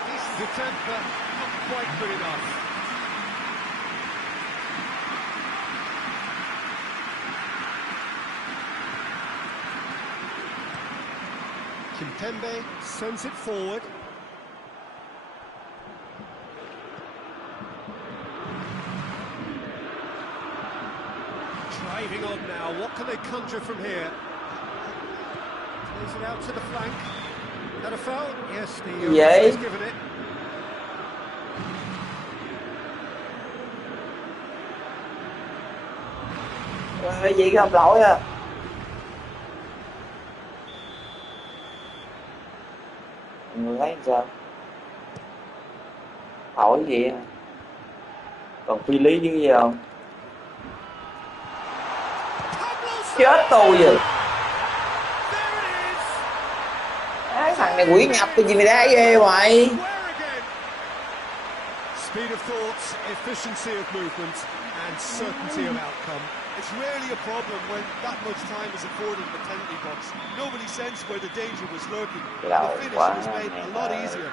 Decent attempt, but not quite good enough. Kimpembe sends it forward. Driving on now, what can they conjure from here? Plays it out to the flank. That a foul? Yes, the referee's given it. Gì không lỗi à? Người thấy sao? Hỏi gì á? Còn phi lý chứ gì không? Chết tôi rồi. Cái thằng này quỷ nhập cái gì mày đá ghê vậy? Speed of thoughts, efficiency of movement, and certainty of outcome. It's rarely a problem when that much time is afforded in the penalty box. Nobody sensed where the danger was lurking. The finish was made a lot easier.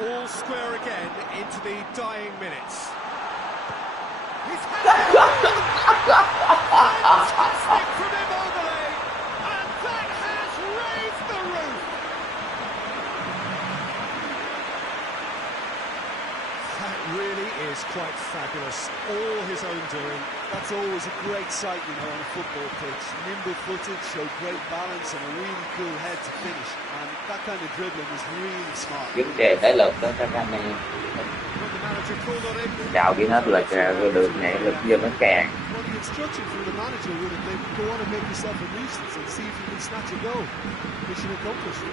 All square again into the dying minutes. Fantastic from Immobile, and that has raised the roof. That really is quite fabulous. All his own doing. That's always a great sight, you know, on a football pitch. Nimble-footed, showed great balance and a really cool head to finish. And that kind of dribbling was really smart. Vấn đề thể lực đó các anh em. Chào kia hết lực được nhẹ lực giờ nó càng. Well, the instruction from the manager would have been go on and make yourself a nuisance and see if you can snatch a goal. Mission accomplished.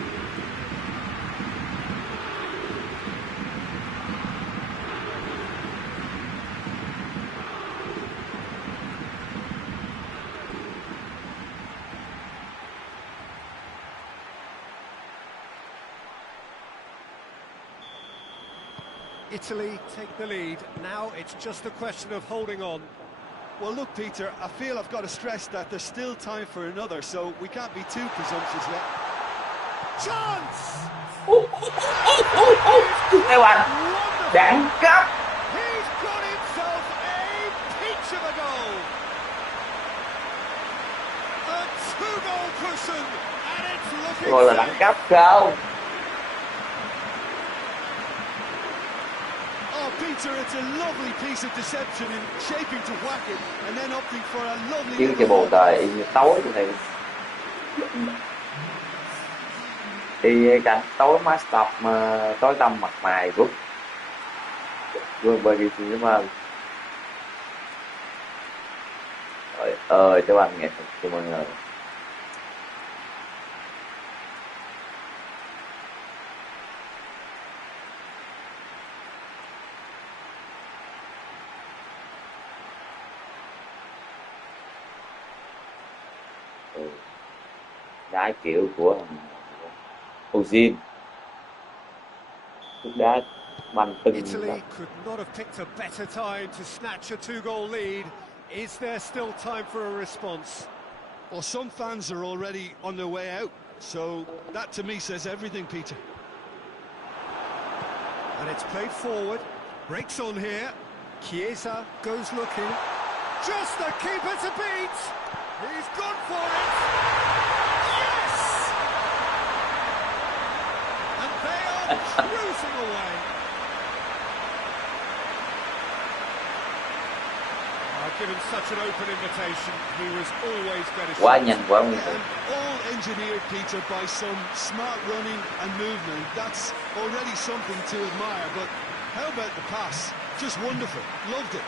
Italy take the lead. Now it's just a question of holding on. Well, look, Peter, I feel I've got to stress that there's still time for another, so we can't be too presumptuous yet. Chance! Các bạn, đẳng cấp. He's got himself a peach of a goal. A two-goal cushion, and it's looking Gọi là đẳng cấp không? Oh, Peter, it's a lovely piece of deception in shaping to whack it and then opting for a lovely... Chứ cái bồ trời tối thì cảnh tối master mà tối tăm mặt mày của Vương Berry xin cảm ơn. Trời ơi, cho anh nghệ thuật cho mọi người. Đá kiểu của Ozil, đá banh tưng. Italy could not have picked a better time to snatch a two-goal lead. Is there still time for a response? Well, some fans are already on their way out, so that to me says everything, Peter. And it's played forward, breaks on here. Chiesa goes looking. Just the keeper to beat. He's gone for it. Yes! And they are cruising away. I've given such an open invitation. He was always better. Quá nhanh, quá nguy hiểm. All engineered, Peter, by some smart running and movement. That's already something to admire, but how about the pass? Just wonderful. Loved it.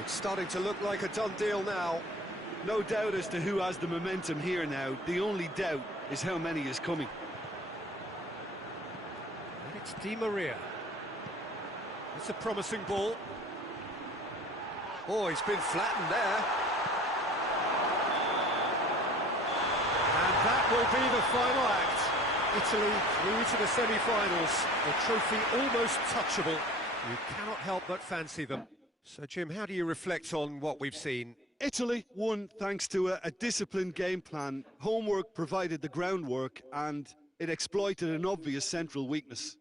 It's starting to look like a done deal now. No doubt as to who has the momentum here now. The only doubt is how many is coming. And it's Di Maria. It's a promising ball. Oh, he's been flattened there. And that will be the final act. Italy through to the semi-finals. The trophy almost touchable. You cannot help but fancy them. So, Jim, how do you reflect on what we've seen? Italy won thanks to a disciplined game plan. Homework provided the groundwork and it exploited an obvious central weakness.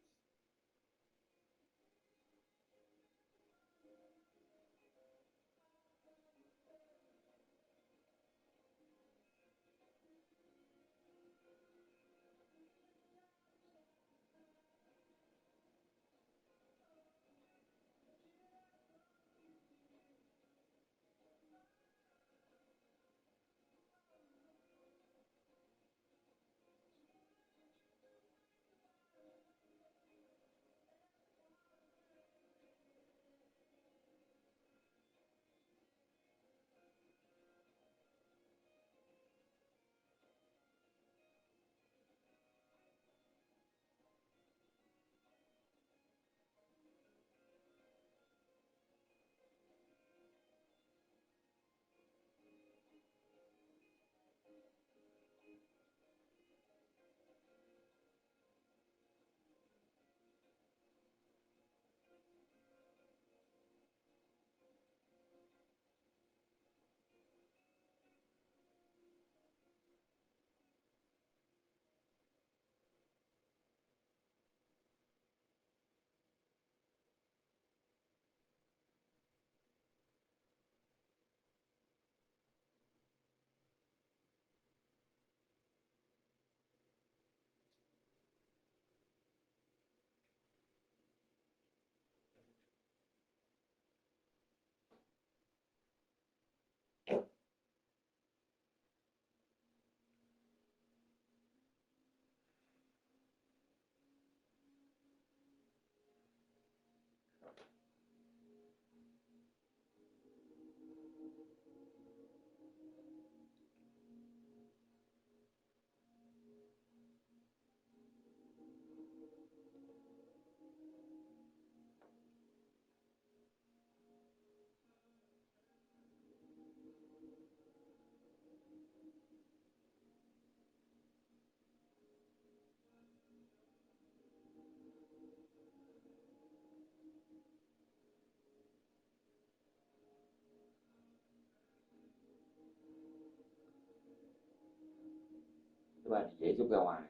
Các bạn dễ rút ra ngoài.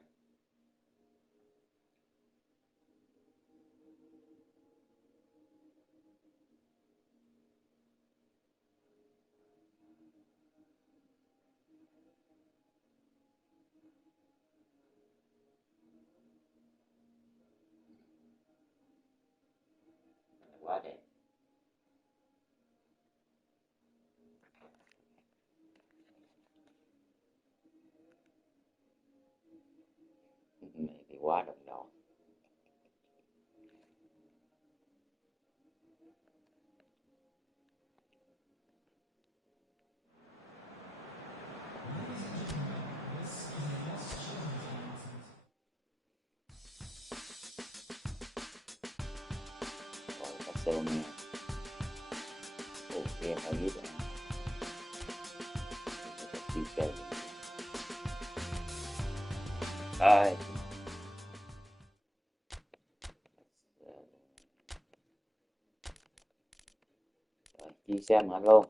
Quá đẹp. Này thì quá đồng đỏ. Rồi các xem nha. Game ở dưới đây. Chiều kèo. Rồi. Chia xem hả luôn.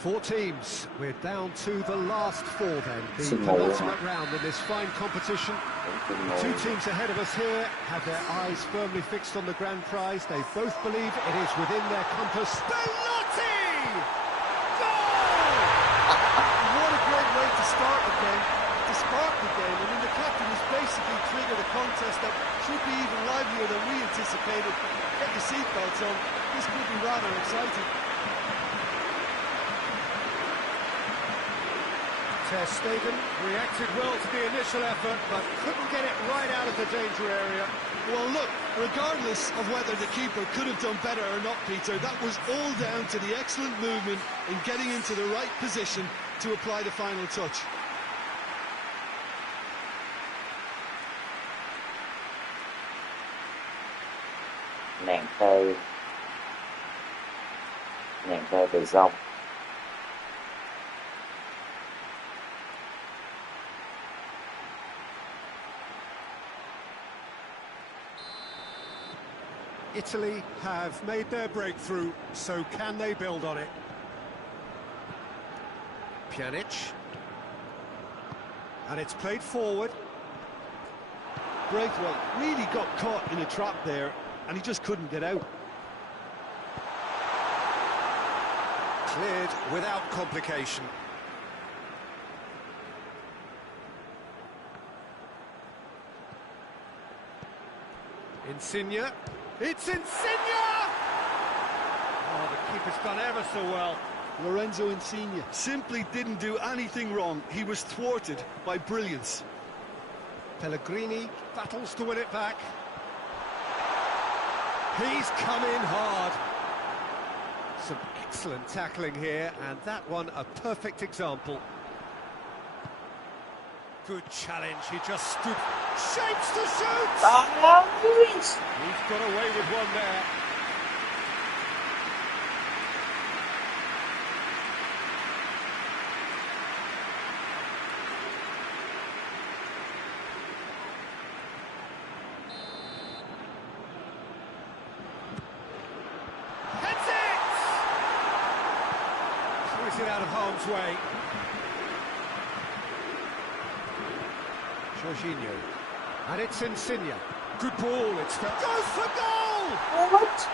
Four teams, we're down to the last four then, the penultimate round in this fine competition. Two teams ahead of us here have their eyes firmly fixed on the grand prize. They both believe it is within their compass. Bellotti! Goal! What a great way to start the game, to spark the game. I mean, the captain has basically triggered a contest that should be even livelier than we anticipated. Get your seatbelts on, this could be rather exciting. Ter Stegen reacted well to the initial effort, but couldn't get it right out of the danger area. Well, look, regardless of whether the keeper could have done better or not, Peter, that was all down to the excellent movement in getting into the right position to apply the final touch. Nàng thơ từ sông. Italy have made their breakthrough, so can they build on it? Pjanic. And it's played forward. Braithwaite really got caught in a trap there, and he just couldn't get out. Cleared without complication. Insigne. It's Insigne! Oh, the keeper's done ever so well. Lorenzo Insigne simply didn't do anything wrong. He was thwarted by brilliance. Pellegrini battles to win it back. He's come in hard. Some excellent tackling here, and that one a perfect example. Good challenge, he just stood. Shapes to shoot! He's He's got away with one there. Heads it! Clears it out of harm's way. Jorginho. And it's Insigne. Good ball, it's goes for goal! What?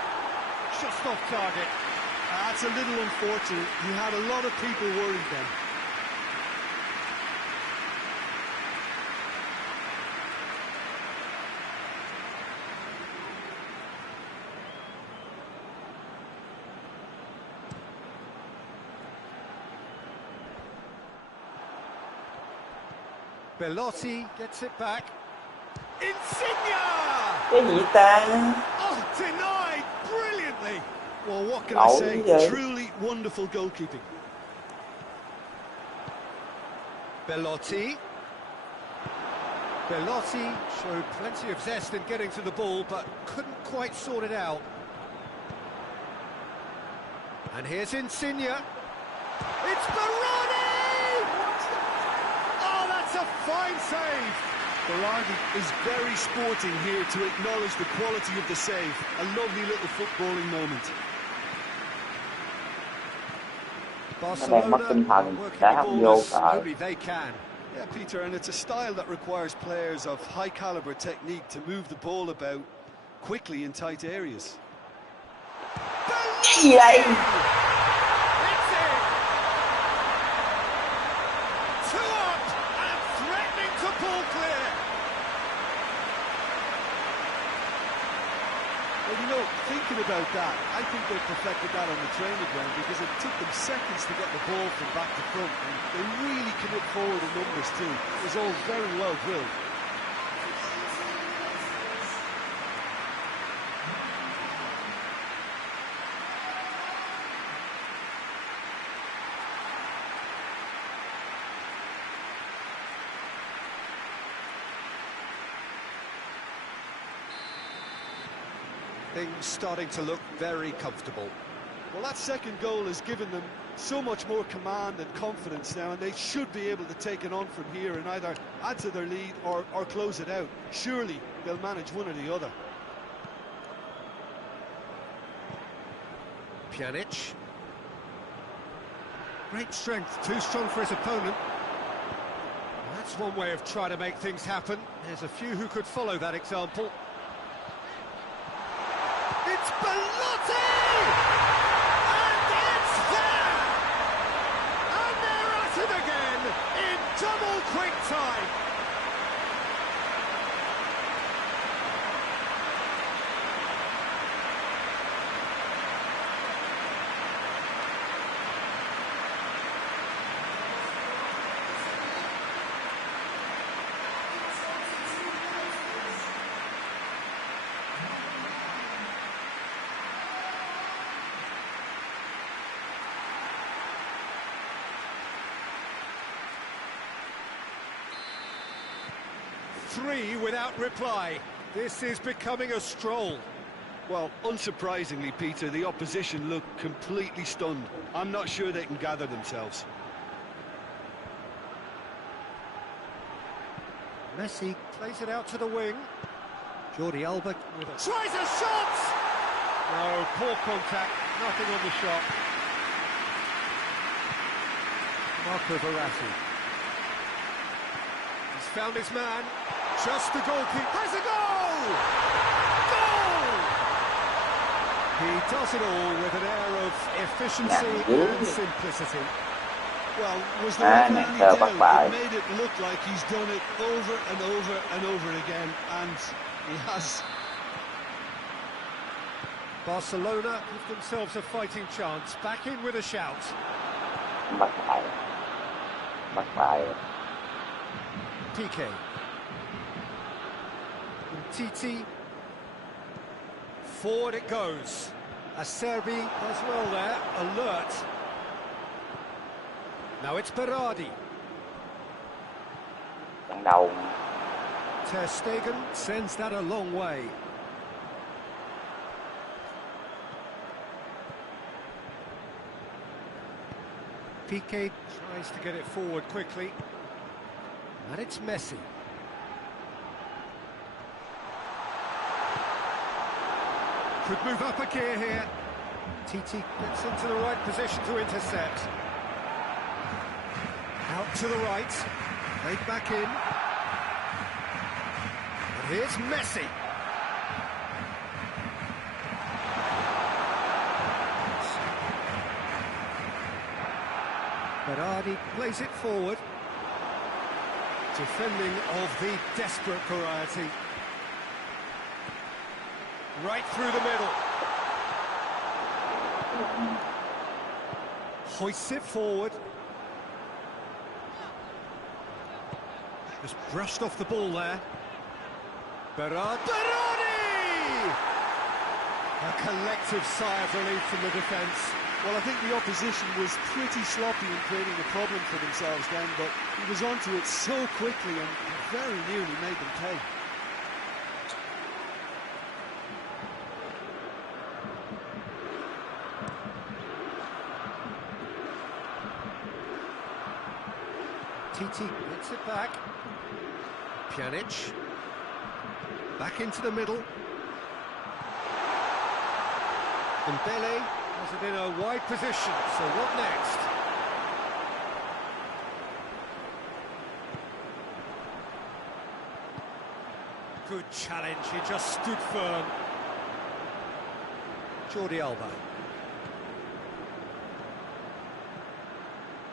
Just off target. That's a little unfortunate. He had a lot of people worried then. Belotti gets it back. Insigne! Cái gì ta? Oh, denied brilliantly. Well, what can I Lỗi say? vậy. Truly wonderful goalkeeping. Belotti. Belotti showed plenty of zest in getting to the ball, but couldn't quite sort it out. And here's Insigne. It's Berardi! Oh, that's a fine save. Berardi is very sporting here to acknowledge the quality of the save. A lovely little footballing moment. Đang mất tinh thần, đá không vô sợ. Only they can. Yeah, Peter, and it's a style that requires players of high caliber technique to move the ball about quickly in tight areas. Cái gì đây? It's in. 2 up and threatening to pull clear. Well, you know, thinking about that, I think they perfected that on the training ground because it took them seconds to get the ball from back to front, and they really commit forward in numbers too. It was all very well drilled. Things starting to look very comfortable. Well, that second goal has given them so much more command and confidence now, and they should be able to take it on from here and either add to their lead or close it out. Surely they'll manage one or the other. Pjanic. Great strength, too strong for his opponent. That's one way of trying to make things happen. There's a few who could follow that example. It's Belotti! And it's there! And they're at it again in double quick time. Three without reply. This is becoming a stroll. Well, unsurprisingly, Peter, the opposition look completely stunned. I'm not sure they can gather themselves. Messi plays it out to the wing. Jordi Alba with a... tries a shot! No, poor contact, nothing on the shot. Marco Verratti. He's found his man. Just the goalkeeper has a goal! Goal! He does it all with an air of efficiency and simplicity. Well, was there ever any doubt? It made it look like he's done it over and over and over again, and he has. Barcelona give themselves a fighting chance. Back in with a shout. Bắt bài. PK. Titi. Forward it goes. Acerbi as well there, alert. Now it's Berardi. Trận đầu. Ter Stegen sends that a long way. Piqué tries to get it forward quickly. And it's Messi. Could move up a gear here. Titi gets into the right position to intercept. Out to the right. Played back in. And here's Messi. Berardi plays it forward. Defending of the desperate variety. Right through the middle. Hoists it forward. Just brushed off the ball there. Berardi! A collective sigh of relief from the defence. Well, I think the opposition was pretty sloppy in creating a problem for themselves then, but he was onto it so quickly and very nearly made them pay. Titi gets it back. Pjanic. Back into the middle. Dembele has it in a wide position, so what next? Good challenge, he just stood firm. Jordi Alba.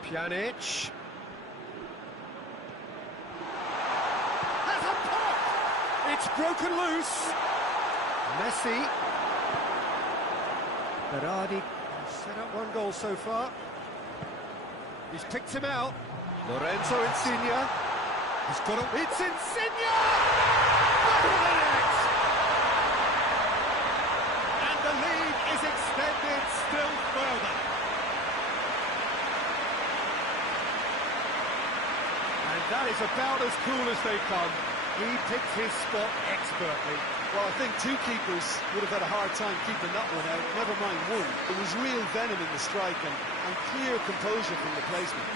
Pjanic. Has a pop! It's broken loose. Messi. Berardi set up one goal so far. He's picked him out. Lorenzo Insigne. He's got it. It's Insigne! Back of the net! And the lead is extended still further. And that is about as cool as they come. He picked his spot expertly. Well, I think two keepers would have had a hard time keeping that one out, never mind one. There was real venom in the strike and clear composure from the placement.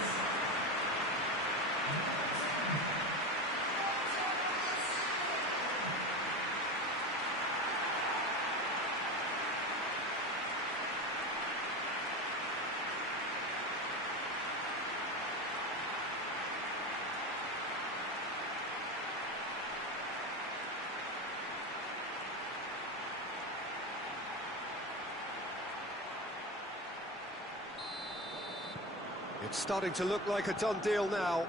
It's starting to look like a done deal now.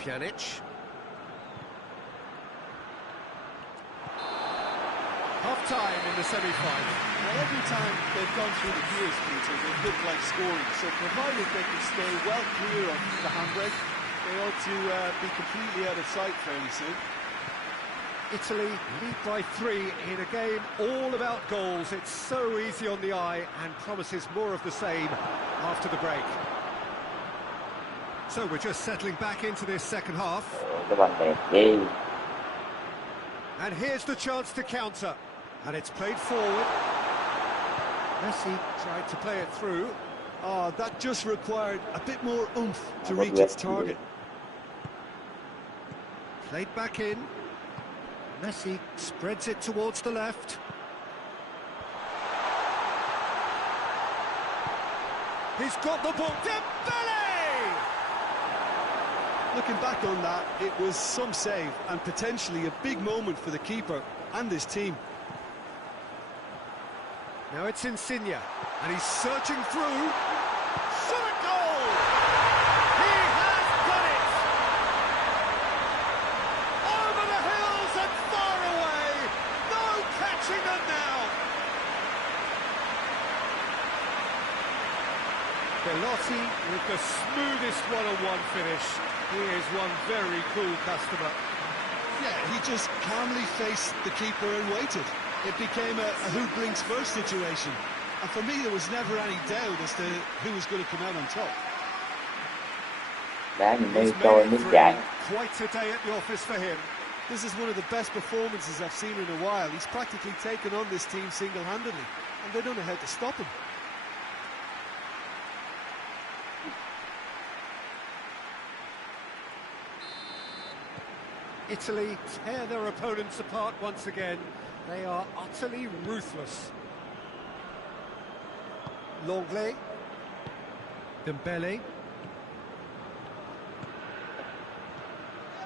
Pjanic. Half-time in the semi-final. Now, every time they've gone through the gears, Peter, they've looked like scoring. So provided they can stay well clear of the handbrake, they ought to be completely out of sight fairly soon. Italy lead by 3 in a game all about goals. It's so easy on the eye and promises more of the same after the break. So we're just settling back into this second half. And here's the chance to counter. And it's played forward. Messi tried to play it through. Oh, that just required a bit more oomph to reach its target. Played back in. Messi spreads it towards the left. He's got the ball. Dembele! Looking back on that, it was some save and potentially a big moment for the keeper and his team. Now it's Insigne, and he's searching through. Shot a goal! He has done it! Over the hills and far away! No catching them now! Belotti with the smoothest one-on-one finish. He is one very cool customer. Yeah, he just calmly faced the keeper and waited. It became a who blinks first situation. And for me, there was never any doubt as to who was going to come out on top. Quite a day at the office for him. This is one of the best performances I've seen in a while. He's practically taken on this team single-handedly, and they don't know how to stop him. Italy tear their opponents apart once again. They are utterly ruthless. Longley. Dembele.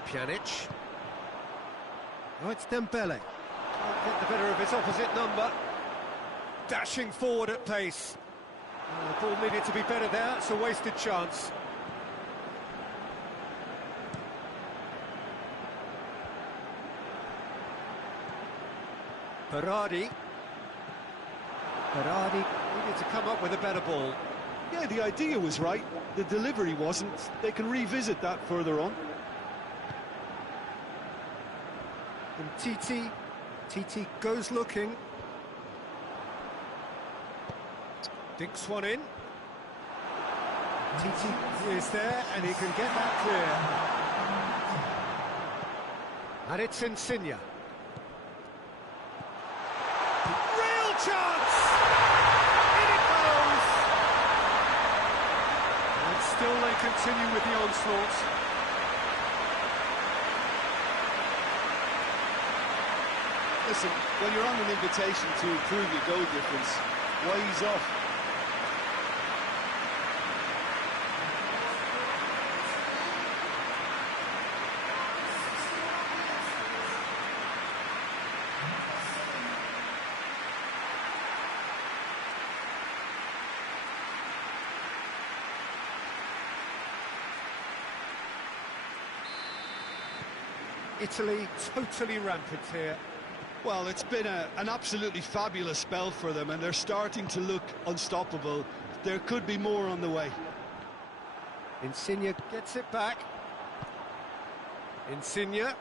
Pjanic. Oh, it's Dembele. Can't get the better of his opposite number. Dashing forward at pace. Oh, the ball needed to be better there. It's a wasted chance. Berardi needed to come up with a better ball. Yeah, the idea was right. The delivery wasn't. They can revisit that further on. And TT goes looking. Dinks one in. TT is there, and he can get that clear. And it's Insigne. Real chance! In it goes! And still they continue with the onslaught. Listen, when you're on an invitation to improve your goal difference, why ease off? Italy totally rampant here. Well, it's been an absolutely fabulous spell for them, and they're starting to look unstoppable. There could be more on the way. Insigne gets it back. Insigne.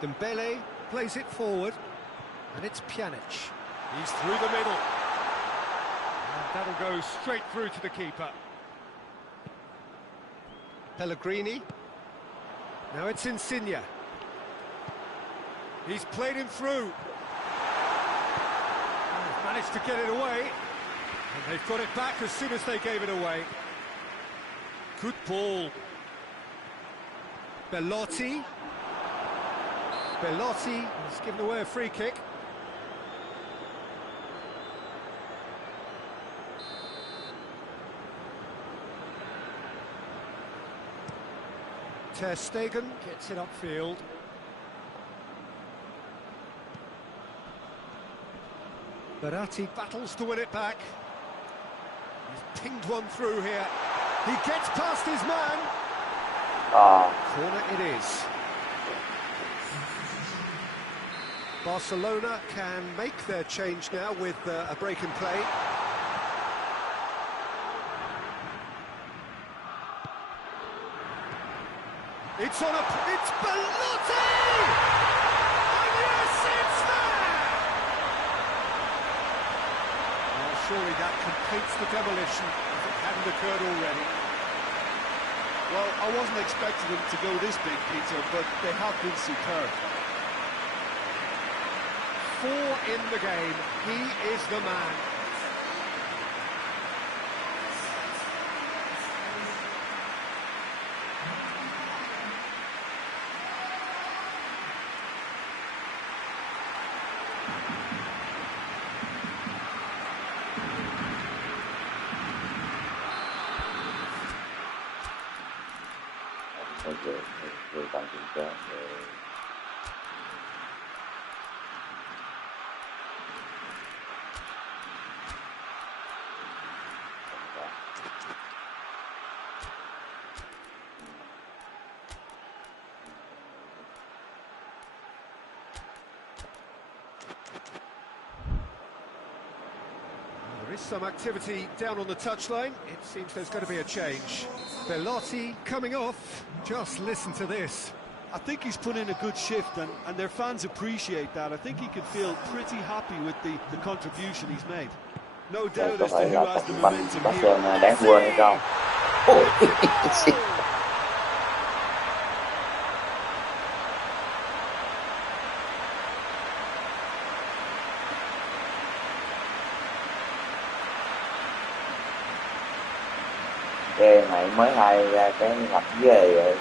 Dembele plays it forward, and it's Pjanic. He's through the middle. And that'll go straight through to the keeper. Pellegrini. Now it's Insigne. He's played him through. He's managed to get it away. And they've got it back as soon as they gave it away. Good ball. Belotti. Belotti has given away a free kick. Ter Stegen gets it upfield. Belotti battles to win it back. He's pinged one through here. He gets past his man. Corner it is. Barcelona can make their change now with a break in play. It's Belotti! And yes, it's there! Well, surely that completes the demolition if it hadn't occurred already. Well, I wasn't expecting them to go this big, Peter, but they have been superb. 4 in the game. He is the man. Vừa tăng kiểm tra There is some activity down on the touchline. It seems there's going to be a change. Belotti coming off. Just listen to this. I think he's put in a good shift, and their fans appreciate that. I think he can feel pretty happy with the contribution he's made. No doubt có as to phải who là has the trận banh momentum Barcelona here. đáng quên hay không? Ôi, Ê, mày mới hay ra cái ngập ghê vậy.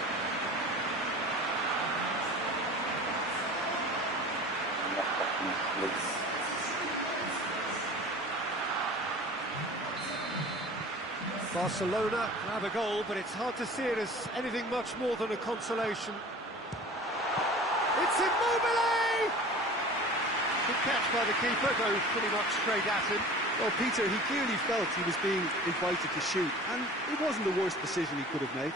Barcelona have a goal, but it's hard to see it as anything much more than a consolation. It's Immobile! Good catch by the keeper, though pretty much straight at him. Well, Peter, he clearly felt he was being invited to shoot, and it wasn't the worst decision he could have made.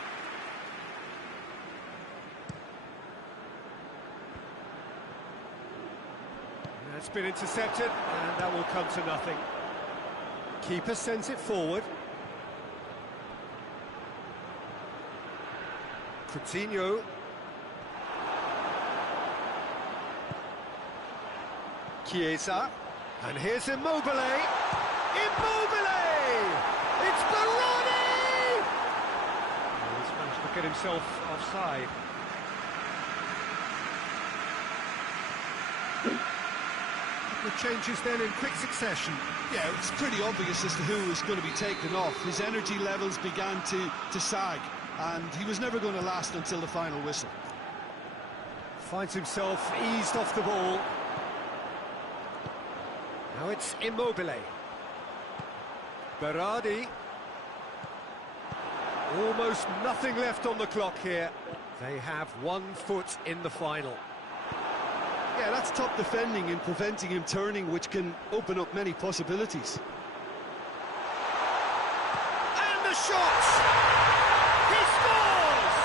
It's been intercepted, and that will come to nothing. Keeper sends it forward. Coutinho. Chiesa. And here's Immobile. Immobile! It's Baroni! Oh, he's managed to get himself offside. The changes then in quick succession. Yeah, it's pretty obvious as to who was going to be taken off. His energy levels began to sag, and he was never going to last until the final whistle. Finds himself eased off the ball. Now it's Immobile. Berardi. Almost nothing left on the clock here. They have 1 foot in the final. Yeah, that's top defending and preventing him turning, which can open up many possibilities. And the shot! He scores!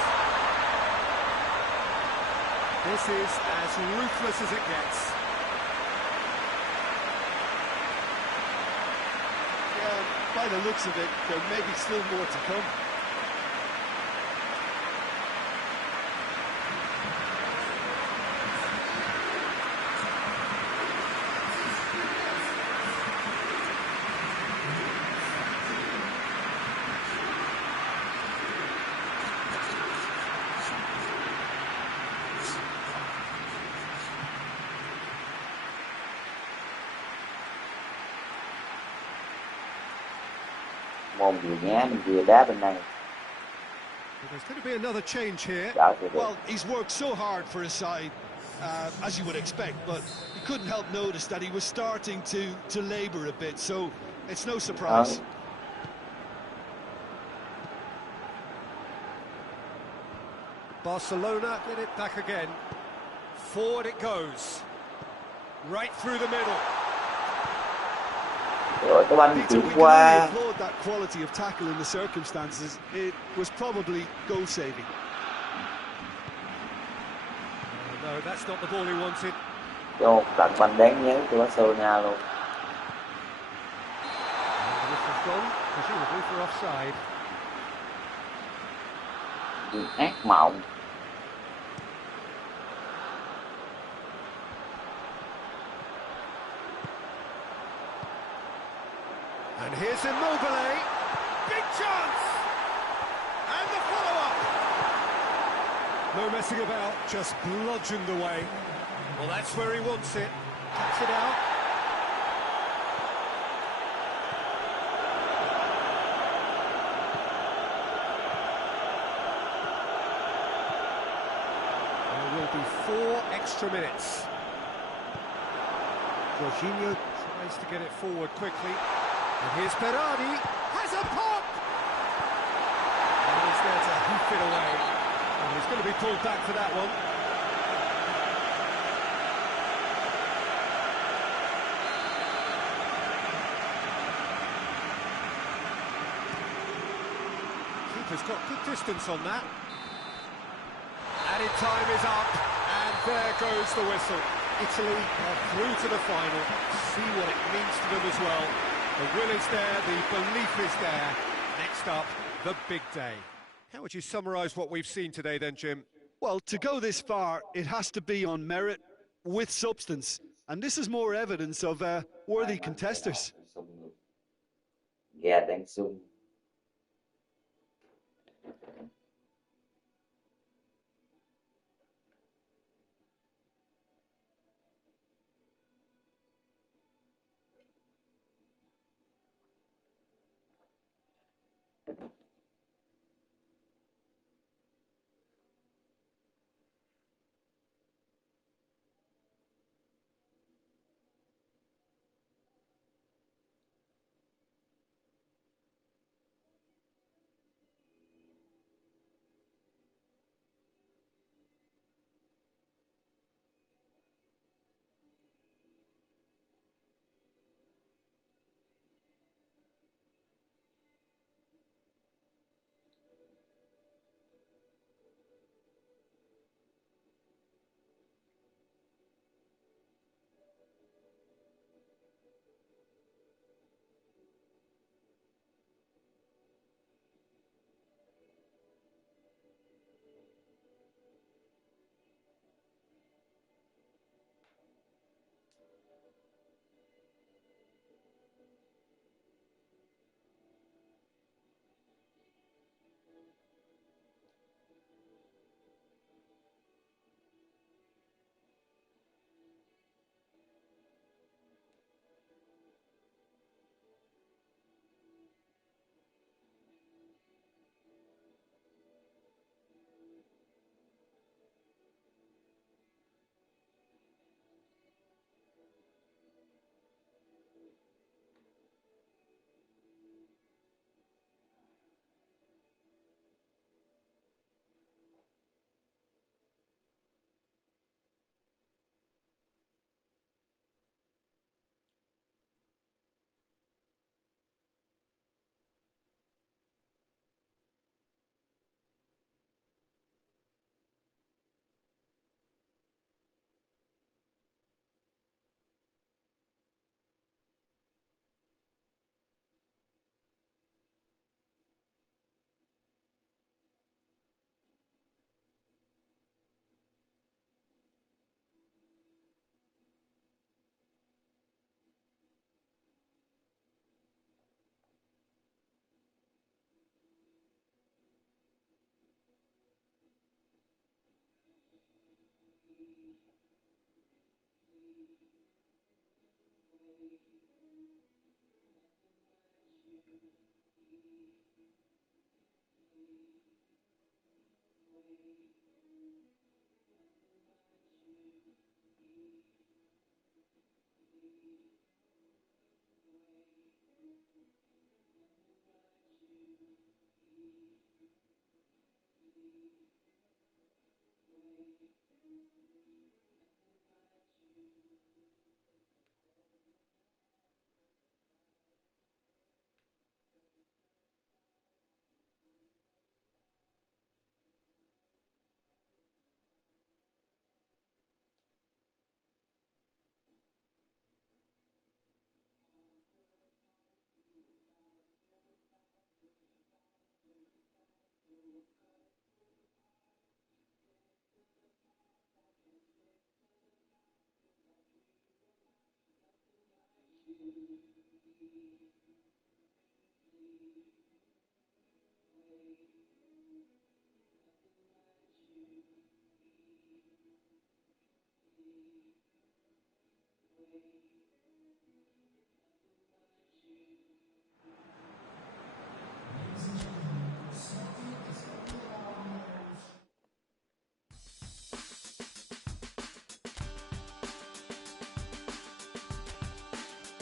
This is as ruthless as it gets. Yeah, by the looks of it, there may be still more to come. Môn vừa nhá mình vừa đá bên này. There's going to be another change here. Well, he's worked so hard for his side, as you would expect, but he couldn't help notice that he was starting to labour a bit, so it's no surprise. Barcelona get it back again. Forward it goes. Right through the middle. Rồi cái banh Peter, chuyển we can only qua. applaud that quality of tackle in the circumstances. It was probably goal-saving. Oh, no, that's not the ball he wanted. Cho tặng banh đáng nhớ cho Barcelona luôn. And the whistle's gone, presumably for offside. Ác mộng. And here's Immobile. Big chance! And the follow-up! No messing about, just bludgeoned away. Well, that's where he wants it. Cuts it out. There will be 4 extra minutes. Jorginho tries to get it forward quickly. And here's Berardi, has a pop! And he's there to hoof it away. And he's going to be pulled back for that one. Keeper's got good distance on that. Added time is up, and there goes the whistle. Italy are through to the final. See what it means to them as well. The will is there, the belief is there. Next up, the big day. How would you summarise what we've seen today then, Jim? Well, to go this far, it has to be on merit with substance. And this is more evidence of worthy contesters. Gà đang sung.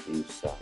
Isa.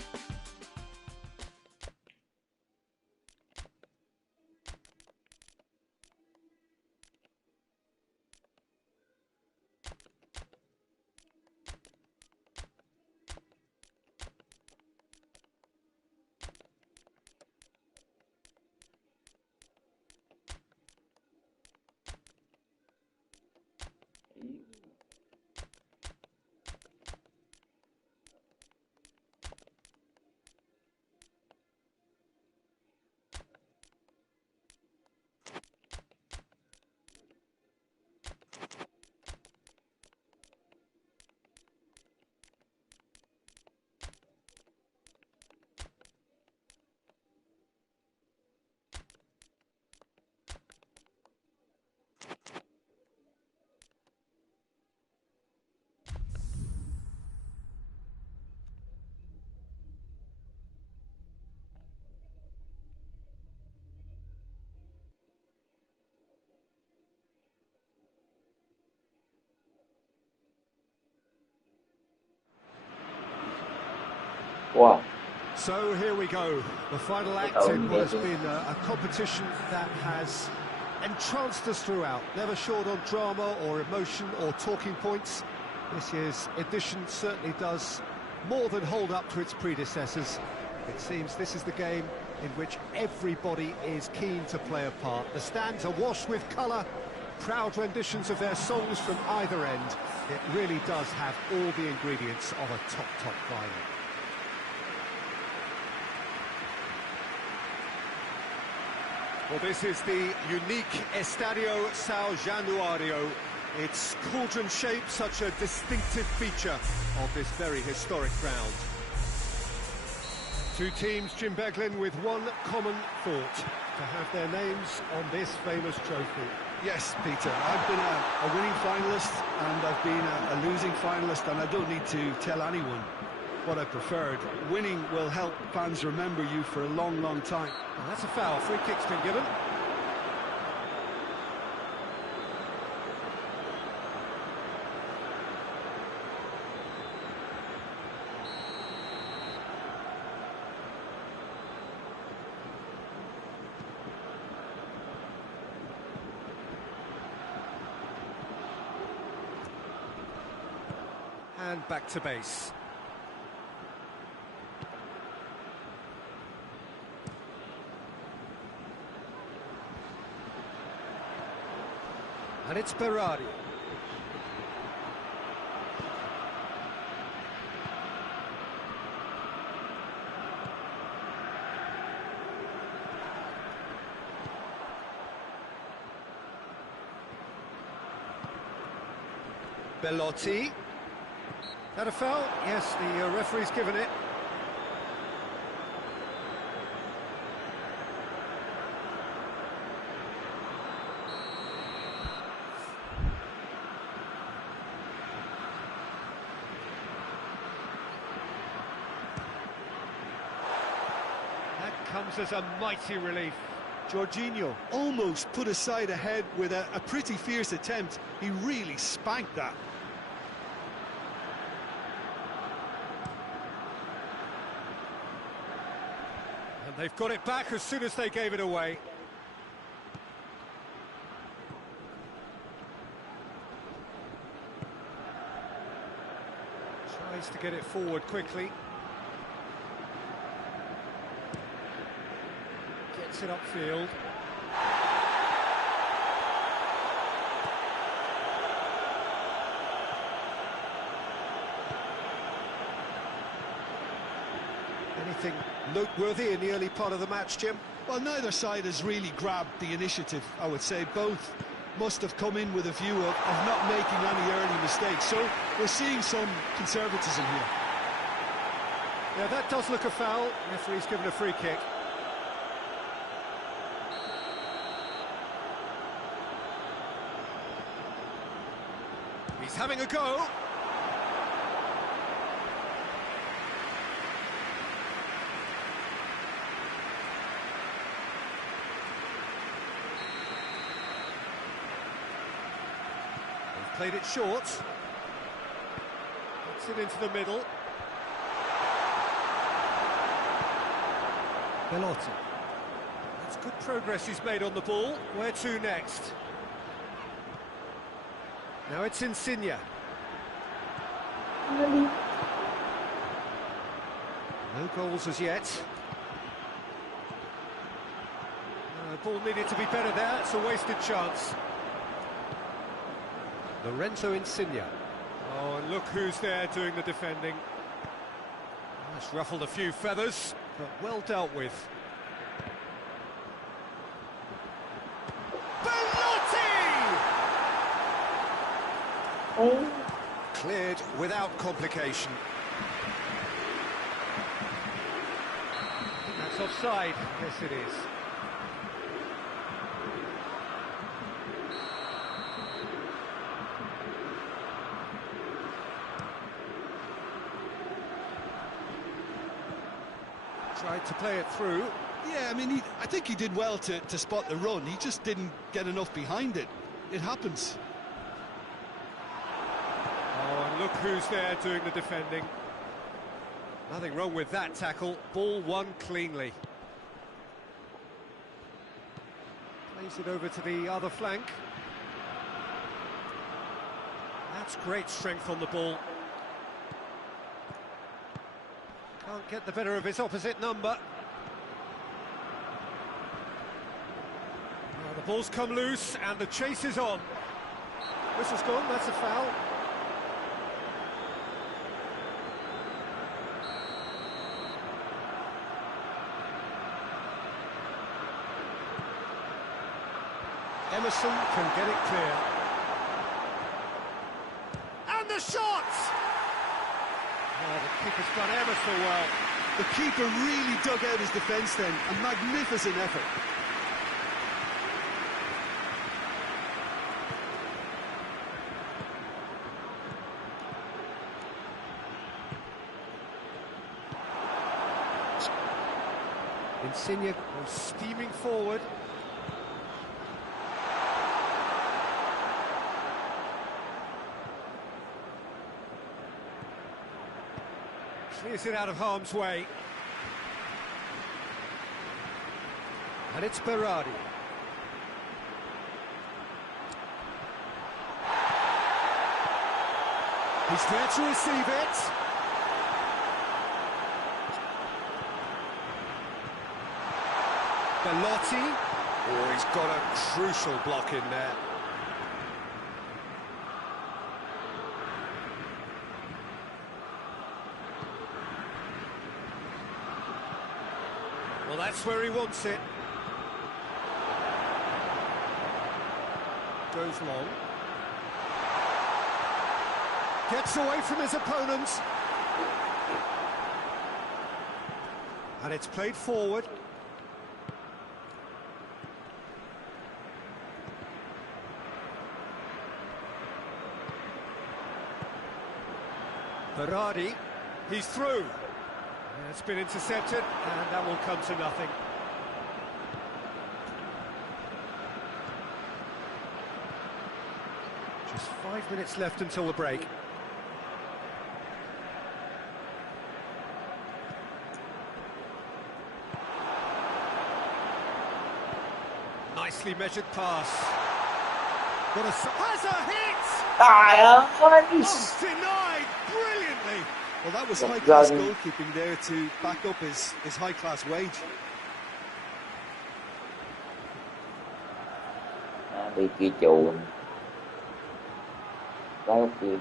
Wow. So here we go, the final act in what has been a competition that has entranced us throughout, never short on drama or emotion or talking points. This year's edition certainly does more than hold up to its predecessors. It seems this is the game in which everybody is keen to play a part. The stands are washed with colour, proud renditions of their songs from either end. It really does have all the ingredients of a top final. Well, this is the unique Estadio São Januário. Its cauldron shape, such a distinctive feature of this very historic ground. Two teams, Jim Beglin, with one common thought: to have their names on this famous trophy. Yes, Peter, I've been a winning finalist and I've been a losing finalist, and I don't need to tell anyone what I preferred. Winning will help fans remember you for a long, long time. Well, that's a foul. Free kick's been given. And back to base. And it's Berardi. Bellotti. That a foul? Yes, the referee's given it. comes as a mighty relief. Jorginho almost put his side ahead with a pretty fierce attempt. He really spanked that. And they've got it back as soon as they gave it away. Tries to get it forward quickly. Gets it upfield. Anything noteworthy in the early part of the match, Jim? Well, neither side has really grabbed the initiative, I would say. Both must have come in with a view of not making any early mistakes. So we're seeing some conservatism here. Yeah, that does look a foul. Referee's given a free kick. He's having a go. They've played it short. Gets it into the middle. Belotti. That's good progress he's made on the ball. Where to next? Now it's Insigne. No goals as yet. The ball needed to be better there. It's a wasted chance. Lorenzo Insigne. Oh, and look who's there doing the defending. That's ruffled a few feathers, but well dealt with. Cleared without complication. That's offside. Yes, it is. Tried to play it through. Yeah, I mean, I think he did well to spot the run. He just didn't get enough behind it. It happens. Oh, and look who's there doing the defending. Nothing wrong with that tackle. Ball won cleanly. Plays it over to the other flank. That's great strength on the ball. Can't get the better of his opposite number. Well, the ball's come loose and the chase is on. Whistle's gone, that's a foul. Emerson can get it clear. And the shot! Oh, the keeper's done ever so well. The keeper really dug out his defence then. A magnificent effort. Insigne goes steaming forward. Clears it out of harm's way. And it's Berardi. He's there to receive it. Belotti. Oh, he's got a crucial block in there. Well, that's where he wants it. Goes long. Gets away from his opponent. And it's played forward. Berardi, he's through. It's been intercepted, and that will come to nothing. Just 5 minutes left until the break. Nicely measured pass. Has a hit! Oh, Denied brilliantly. Well, that was high-class goalkeeping there to back up his high-class wage. Đi kia chùa cái góc kia.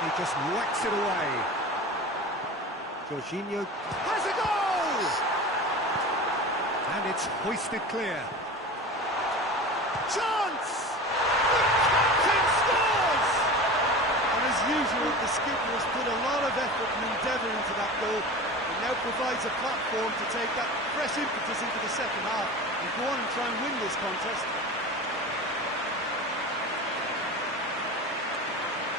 He just whacks it away. Jorginho has a goal! And it's hoisted clear. Chance! The captain scores! And as usual, the skipper has put a lot of effort and endeavour into that goal, and now provides a platform to take that fresh impetus into the second half and go on and try and win this contest.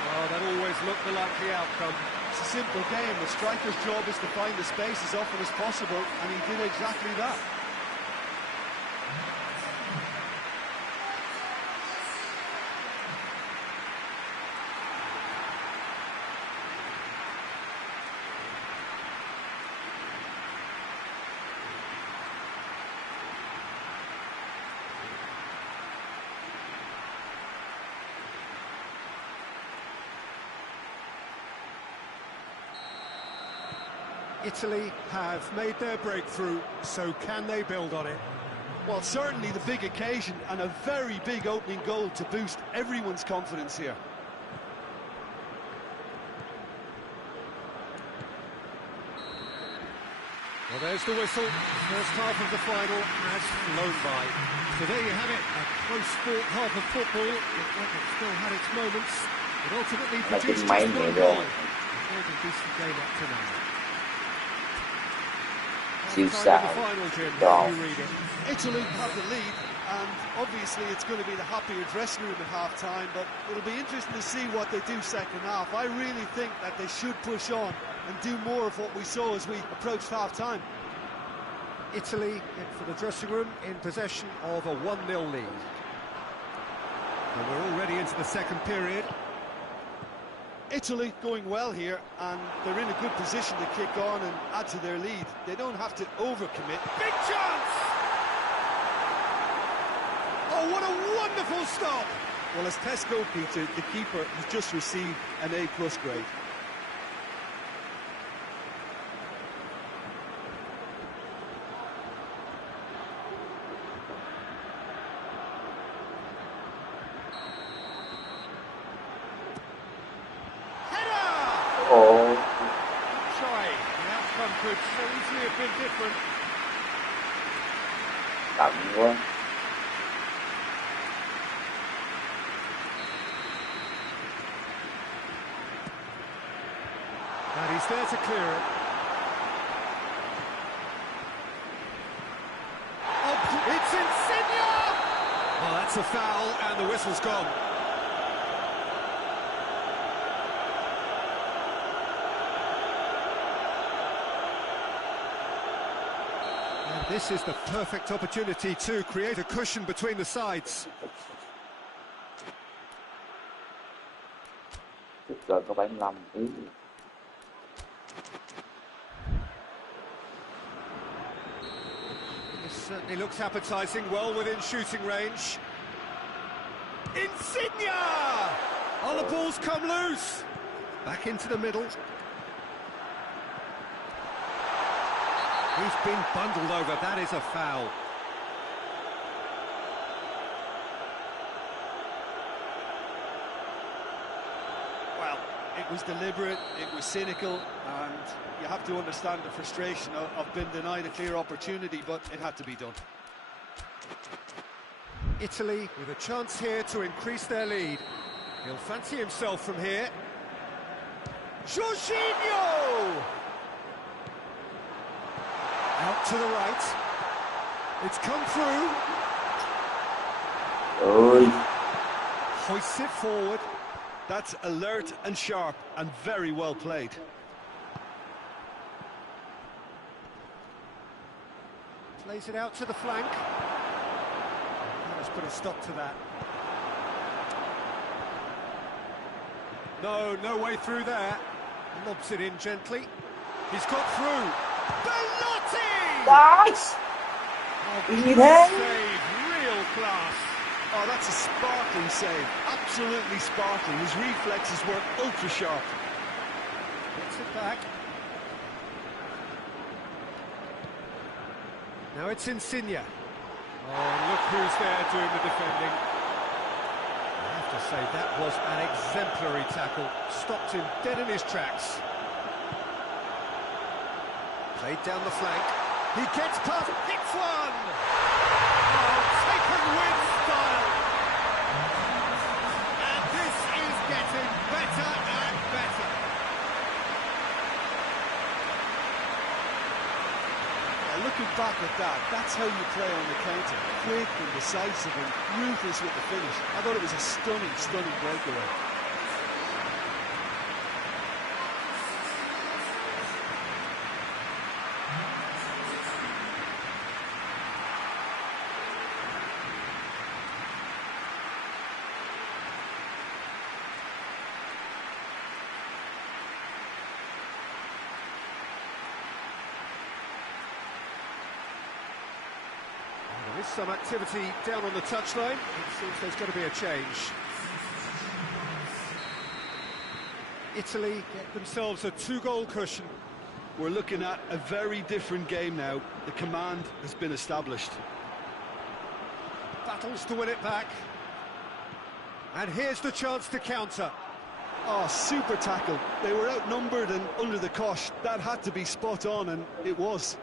Oh, that always looked the likely outcome. It's a simple game. The striker's job is to find the space as often as possible, and he did exactly that. Italy have made their breakthrough, so can they build on it? Well, certainly the big occasion and a very big opening goal to boost everyone's confidence here. Well, there's the whistle. The first half of the final has flown by. So there you have it, a close-fought half of football. It still had its moments. It ultimately produced just one goal. A decent game up to now. Siêu xạo cho Italy have the lead, and obviously it's going to be the happier dressing room at half-time, but it'll be interesting to see what they do second half. I really think that they should push on and do more of what we saw as we approached half-time. Italy in for the dressing room in possession of a 1-0 lead. And we're already into the second period. Italy going well here, and they're in a good position to kick on and add to their lead. They don't have to overcommit. Big chance! Oh, what a wonderful stop! Well, as test goalkeeper, the keeper has just received an A+ grade. ồ Try. The outcome could so easily have been different. cận quá. And he's there to clear it. Oh, it's Insigne! Well, that's a foul, and the whistle's gone. And this is the perfect opportunity to create a cushion between the sides. Tức rồi có 75 tí. This certainly looks appetising, well within shooting range. Insigne! Oh, the ball's come loose. Back into the middle. He's been bundled over, that is a foul. Well, it was deliberate, it was cynical, and you have to understand the frustration of being denied a clear opportunity, but it had to be done. Italy with a chance here to increase their lead. He'll fancy himself from here. Jorginho! Out to the right. It's come through. Ơi, Hoists it forward. That's alert and sharp and very well played. Plays it out to the flank. Let's put a stop to that. No way through there. Lobs it in gently. He's got through. Bellotti! Nice! Save, real class. Oh, that's a sparkling save. Absolutely sparkling. His reflexes were ultra sharp. Gets it back. Now it's Insigne. Oh, look who's there doing the defending. I have to say, that was an exemplary tackle. Stopped him dead in his tracks. Played down the flank. He gets past, hits one! Oh, taken with style! And this is getting better and better. Looking back at that, that's how you play on the counter. Quick and decisive and ruthless with the finish. I thought it was a stunning breakaway. There is some activity down on the touchline. It seems there's going to be a change. Italy get themselves a 2-goal cushion. We're looking at a very different game now. The command has been established. Battles to win it back. And here's the chance to counter. Oh, super tackle. They were outnumbered and under the cosh. That had to be spot on, and it was.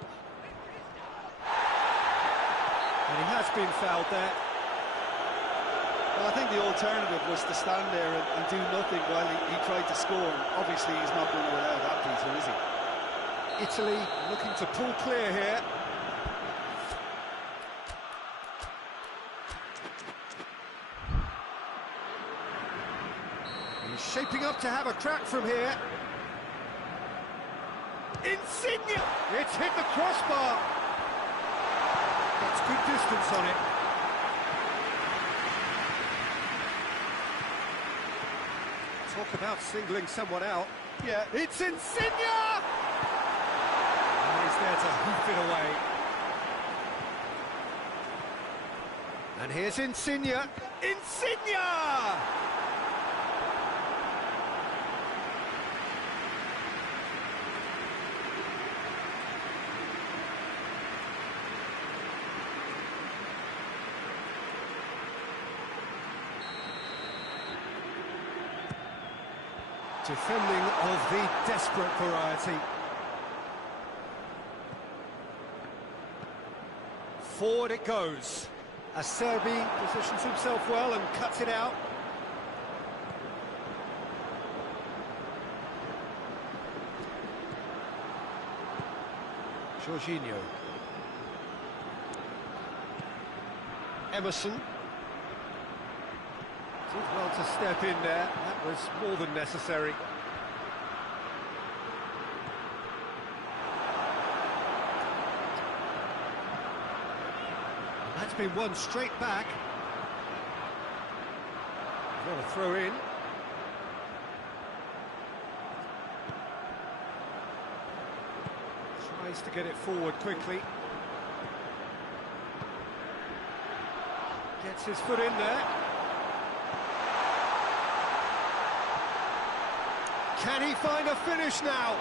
And he has been fouled there. Well, I think the alternative was to stand there and do nothing while he tried to score. And obviously, he's not going to allow that, Peter, is he? Italy looking to pull clear here. He's shaping up to have a crack from here. Insigne! It's hit the crossbar. That's good distance on it. Talk about singling someone out. Yeah. It's Insigne! And he's there to hoof it away. And here's Insigne. Insigne! Defending of the desperate variety. Forward it goes. Acerbi positions himself well and cuts it out. Jorginho. Emerson. Did well to step in there. That was more than necessary. That's been one straight back. Got a throw in. Tries to get it forward quickly. Gets his foot in there. Can he find a finish now?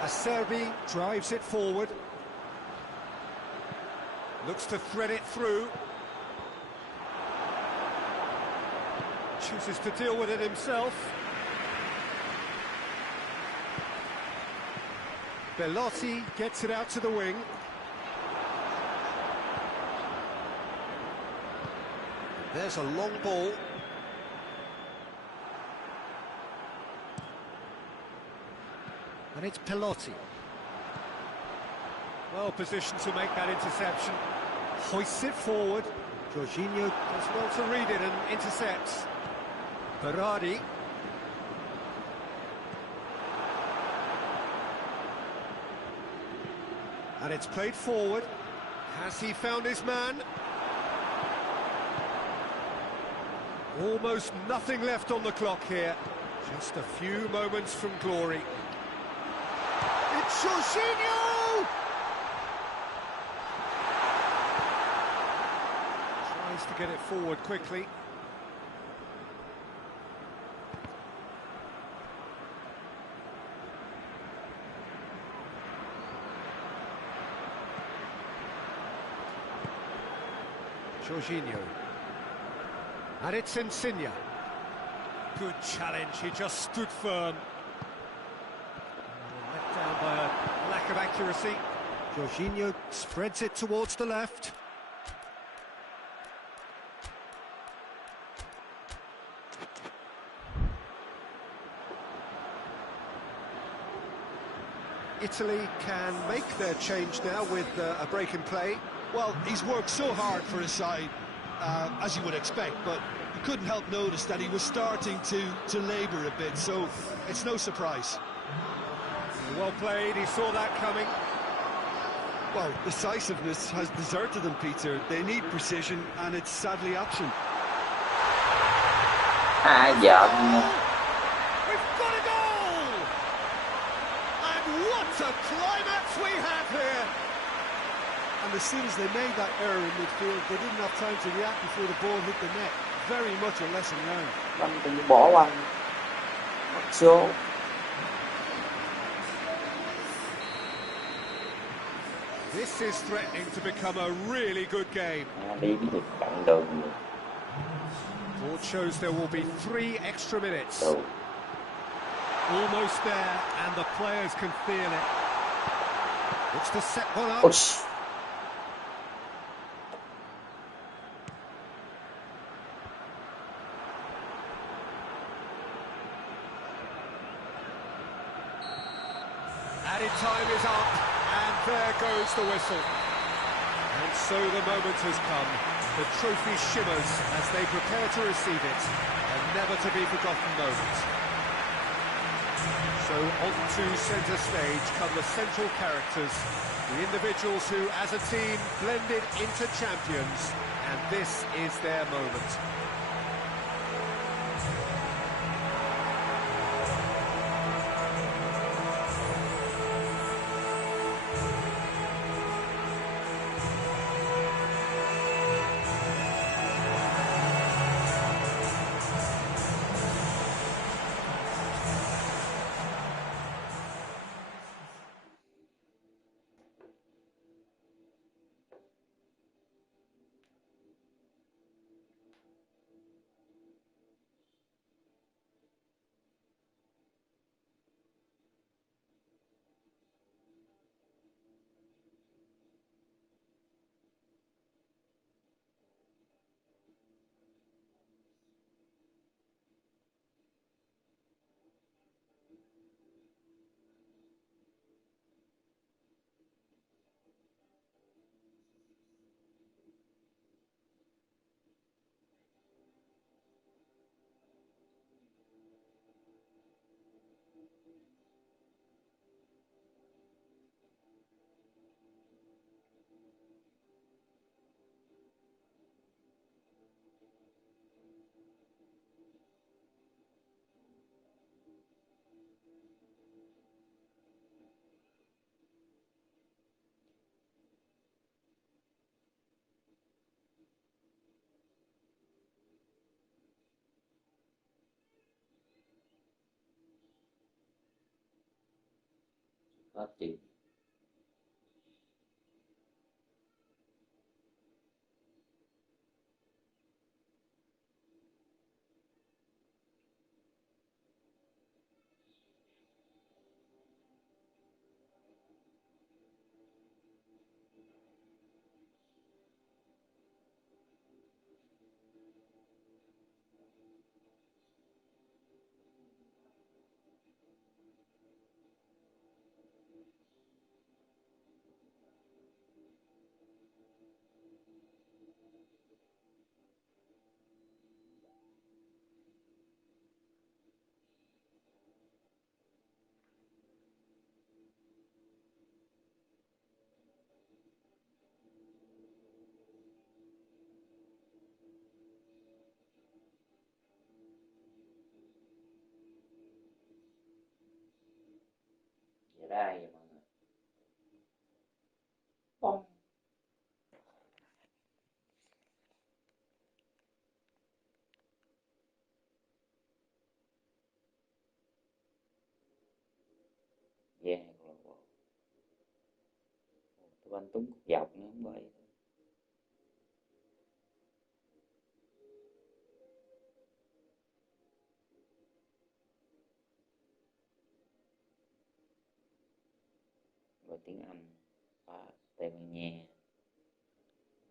Acerbi drives it forward. Looks to thread it through. Chooses to deal with it himself. Bellotti gets it out to the wing. There's a long ball. And it's Bellotti. Well positioned to make that interception. Hoists it forward. Jorginho does well to read it and intercepts. Berardi. And it's played forward. Has he found his man? Almost nothing left on the clock here. Just a few moments from glory. It's Jorginho! Tries to get it forward quickly. Jorginho. And it's Insigne. Good challenge, he just stood firm. Let down by a lack of accuracy. Jorginho spreads it towards the left. Italy can make their change now with a break in play. Well, he's worked so hard for his side, as you would expect, but you couldn't help notice that he was starting to labour a bit, so it's no surprise. Well played, he saw that coming. Well, decisiveness has deserted them, Peter. They need precision, and it's sadly absent. We've got a goal! And what a climax we have here! And as soon as they made that error in midfield, they didn't have time to react before the ball hit the net. Very much a lesson learned. Bỏ qua mất số. This is threatening to become a really good game. Đi cái dịch chặn đường. Board shows there will be 3 extra minutes. Đâu. Almost there, and the players can feel it. Looks to set one up. Ôi. Added time is up, and there goes the whistle. And so the moment has come. The trophy shimmers as they prepare to receive it. A never-to-be-forgotten moment. So on to centre stage come the central characters, the individuals who, as a team, blended into champions, and this is their moment. Hết chị. banh trúng cột dọc nữa không vậy. Và tiếng Anh và Tây Ban Nha,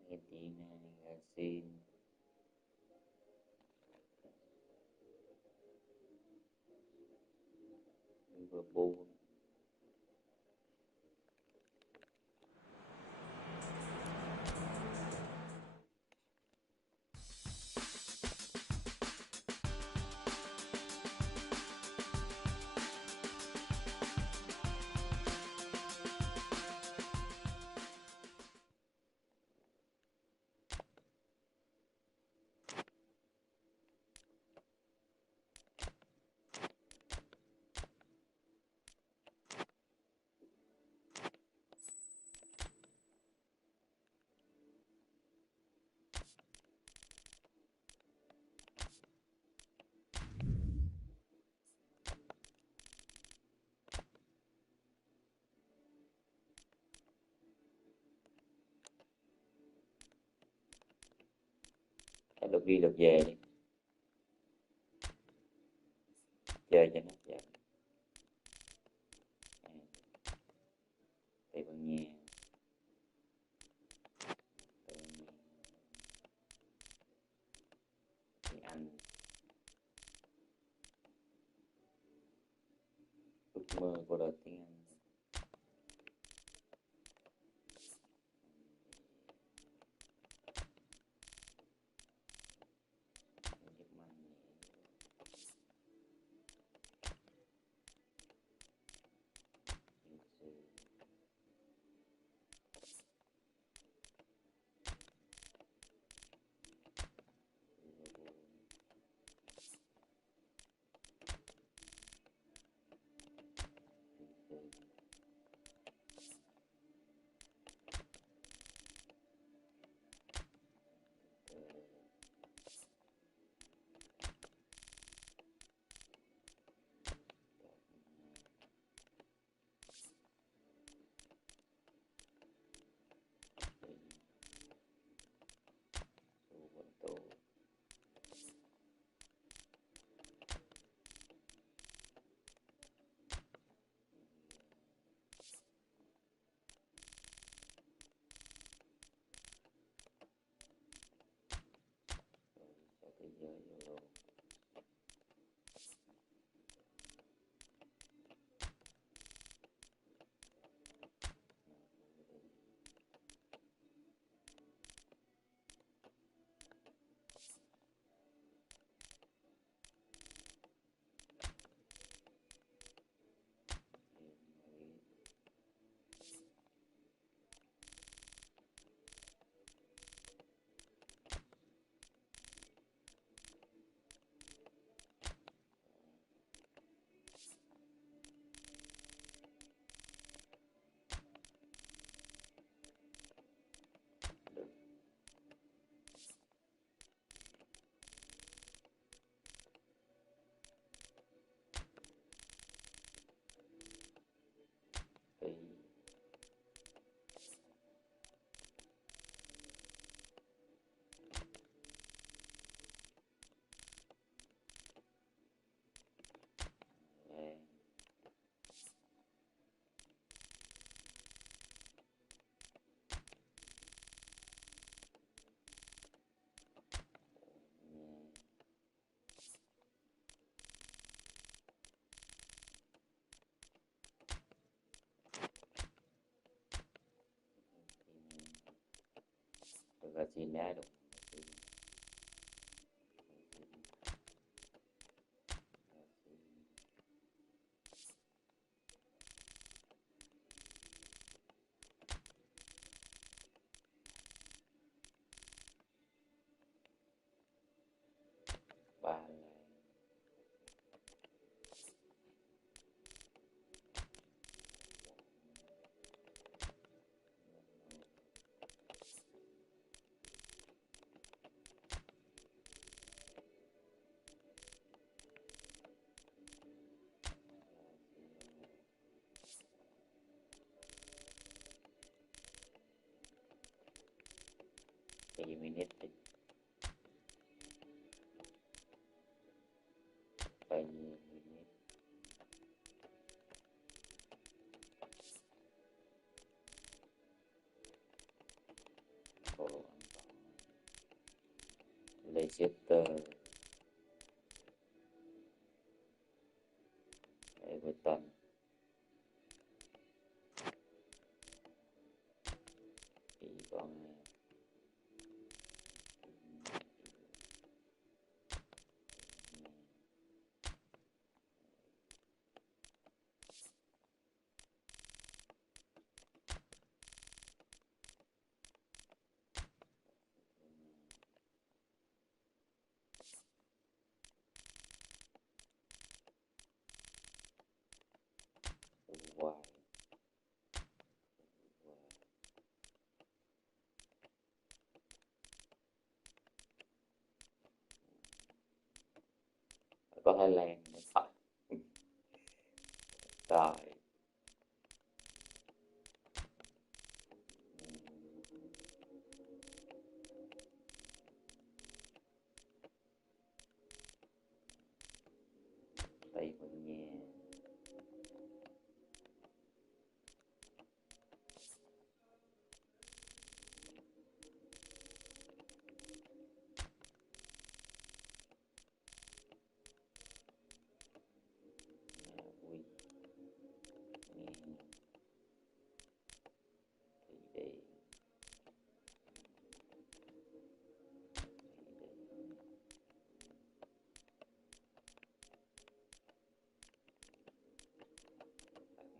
Argentina, Brazil, Liverpool. Cái lượt đi lượt về đi, chơi cho nó vậy. Tây Ban Nha, tiếng Anh, ước mơ của đội tiếng Anh. Brazil đá được. Ba cái minute đi cái minute Leicester Everton thì còn Uruguay có Thái Lan mới phải rồi Tây Ban Nha Quy Nga Thụy Điển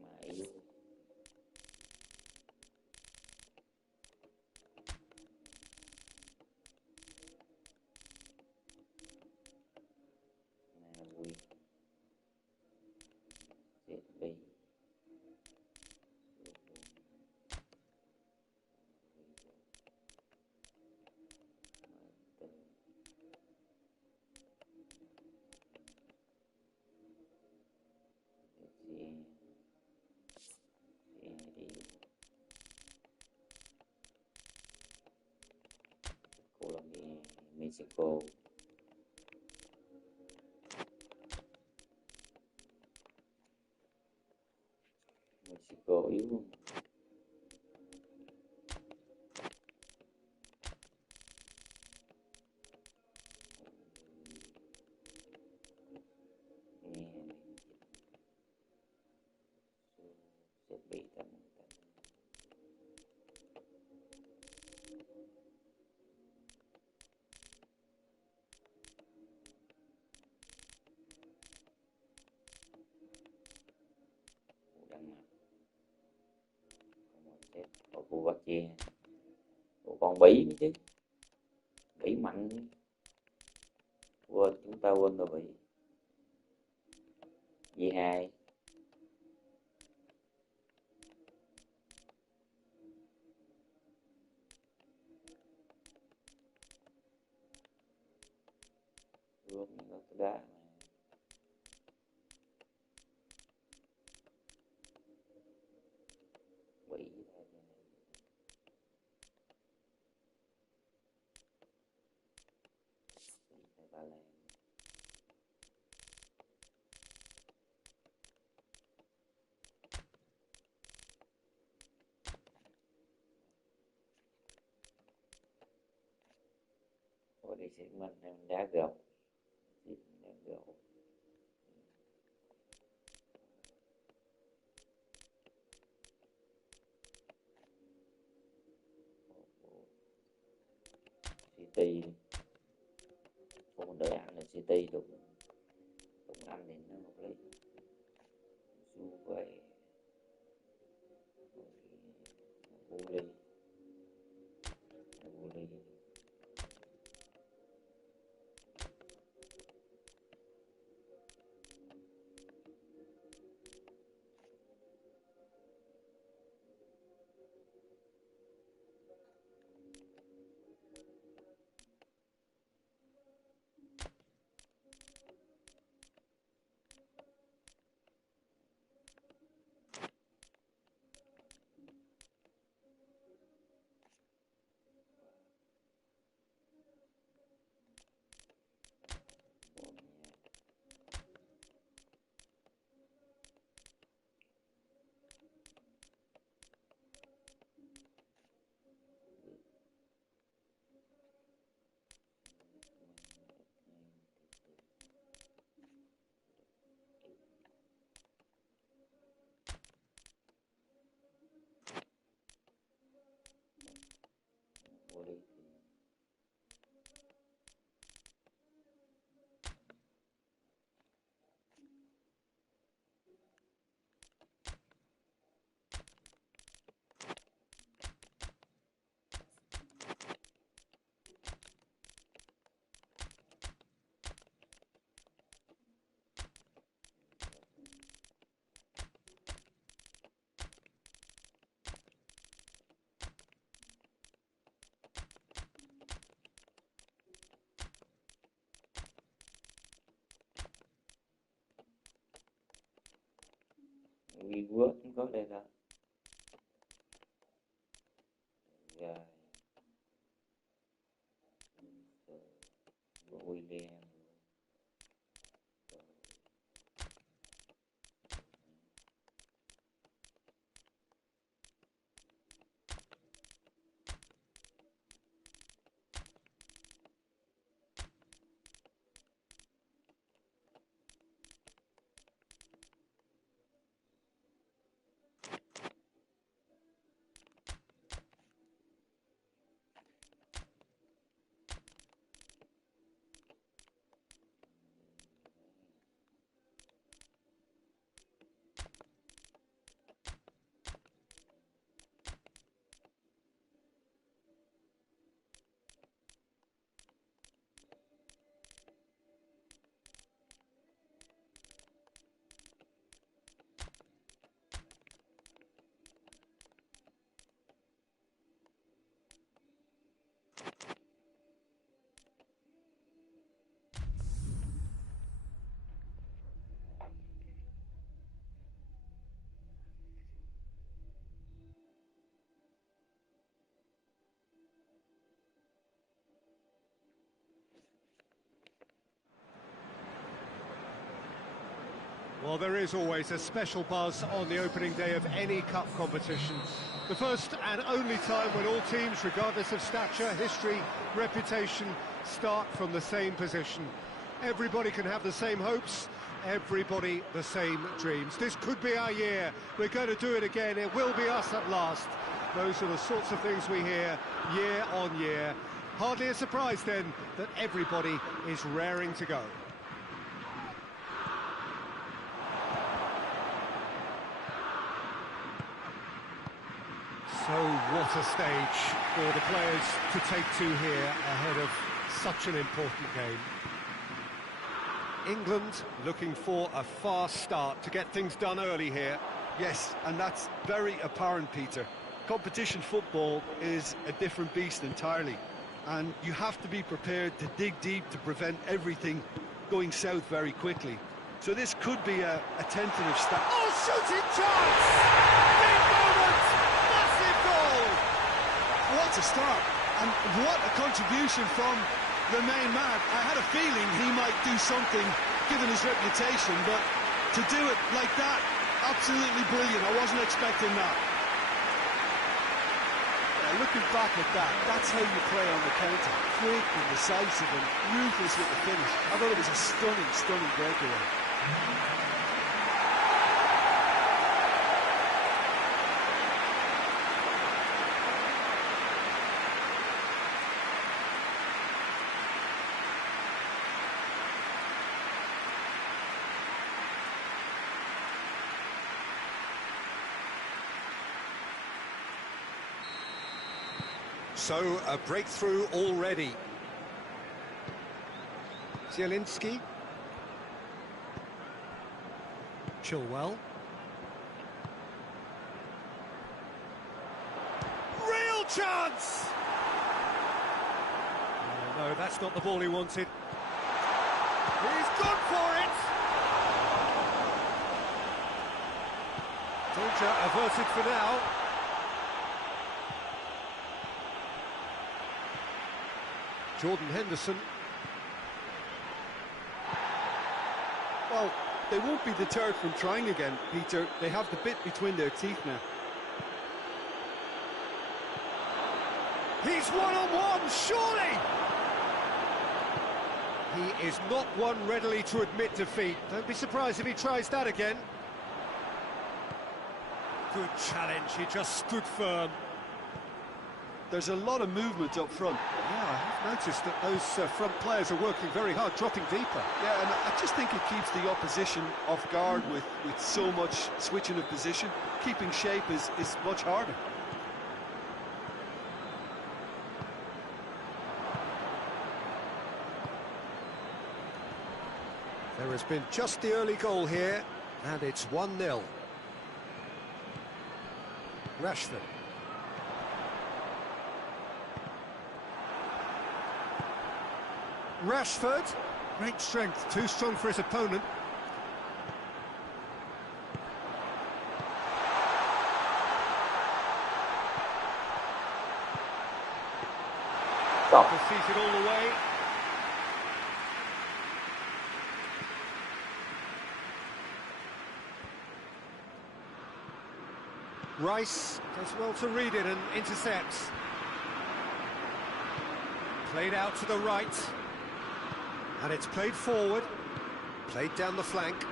Mãi Na Uy ZB Colombia Mexico Mexico yếu luôn. Nghe sẽ bị tầm Đan Mạch không có xếp ở Croatia của con Bỉ nữa chứ, Bỉ mạnh chứ. Quên, chúng ta quên rồi Bỉ V2 luôn có đá Bỉ Ba Lan ở đây sẽ mình đá gậu đá gậu City không đợi ăn là City đúng ăn thì nó hợp lý su về Napoli vô đi. We work có đây là rồi William. Well, there is always a special buzz on the opening day of any cup competition. The first and only time when all teams, regardless of stature, history, reputation, start from the same position. Everybody can have the same hopes, everybody the same dreams. This could be our year. We're going to do it again. It will be us at last. Those are the sorts of things we hear year on year. Hardly a surprise then that everybody is raring to go. So what a stage for the players to take to here ahead of such an important game. England looking for a fast start to get things done early here. Yes, and that's very apparent, Peter. Competition football is a different beast entirely, and you have to be prepared to dig deep to prevent everything going south very quickly. So this could be a tentative start. Oh, shooting chance! Big moment! Massive goal! What a start, and what a contribution from the main man. I had a feeling he might do something, given his reputation, but to do it like that, absolutely brilliant. I wasn't expecting that. Yeah, looking back at that, that's how you play on the counter. Quick and decisive and ruthless with the finish. I thought it was a stunning, stunning breakaway. So, a breakthrough already. Zielinski. Chilwell. Real chance! No, that's not the ball he wanted. He's gone for it! Danger averted for now. Jordan Henderson. Well, they won't be deterred from trying again, Peter. They have the bit between their teeth now. He's one-on-one, surely! He is not one readily to admit defeat. Don't be surprised if he tries that again. Good challenge, he just stood firm. there's a lot of movement up front. Yeah, I have noticed that those front players are working very hard, dropping deeper. Yeah, and I just think it keeps the opposition off guard with so much switching of position. Keeping shape is much harder. There has been just the early goal here, and it's 1-0. Rashford. Rashford, great strength, too strong for his opponent. Stop. Defeated all the way. Rice does well to read it and intercepts. Played out to the right. And it's played forward. Played down the flank.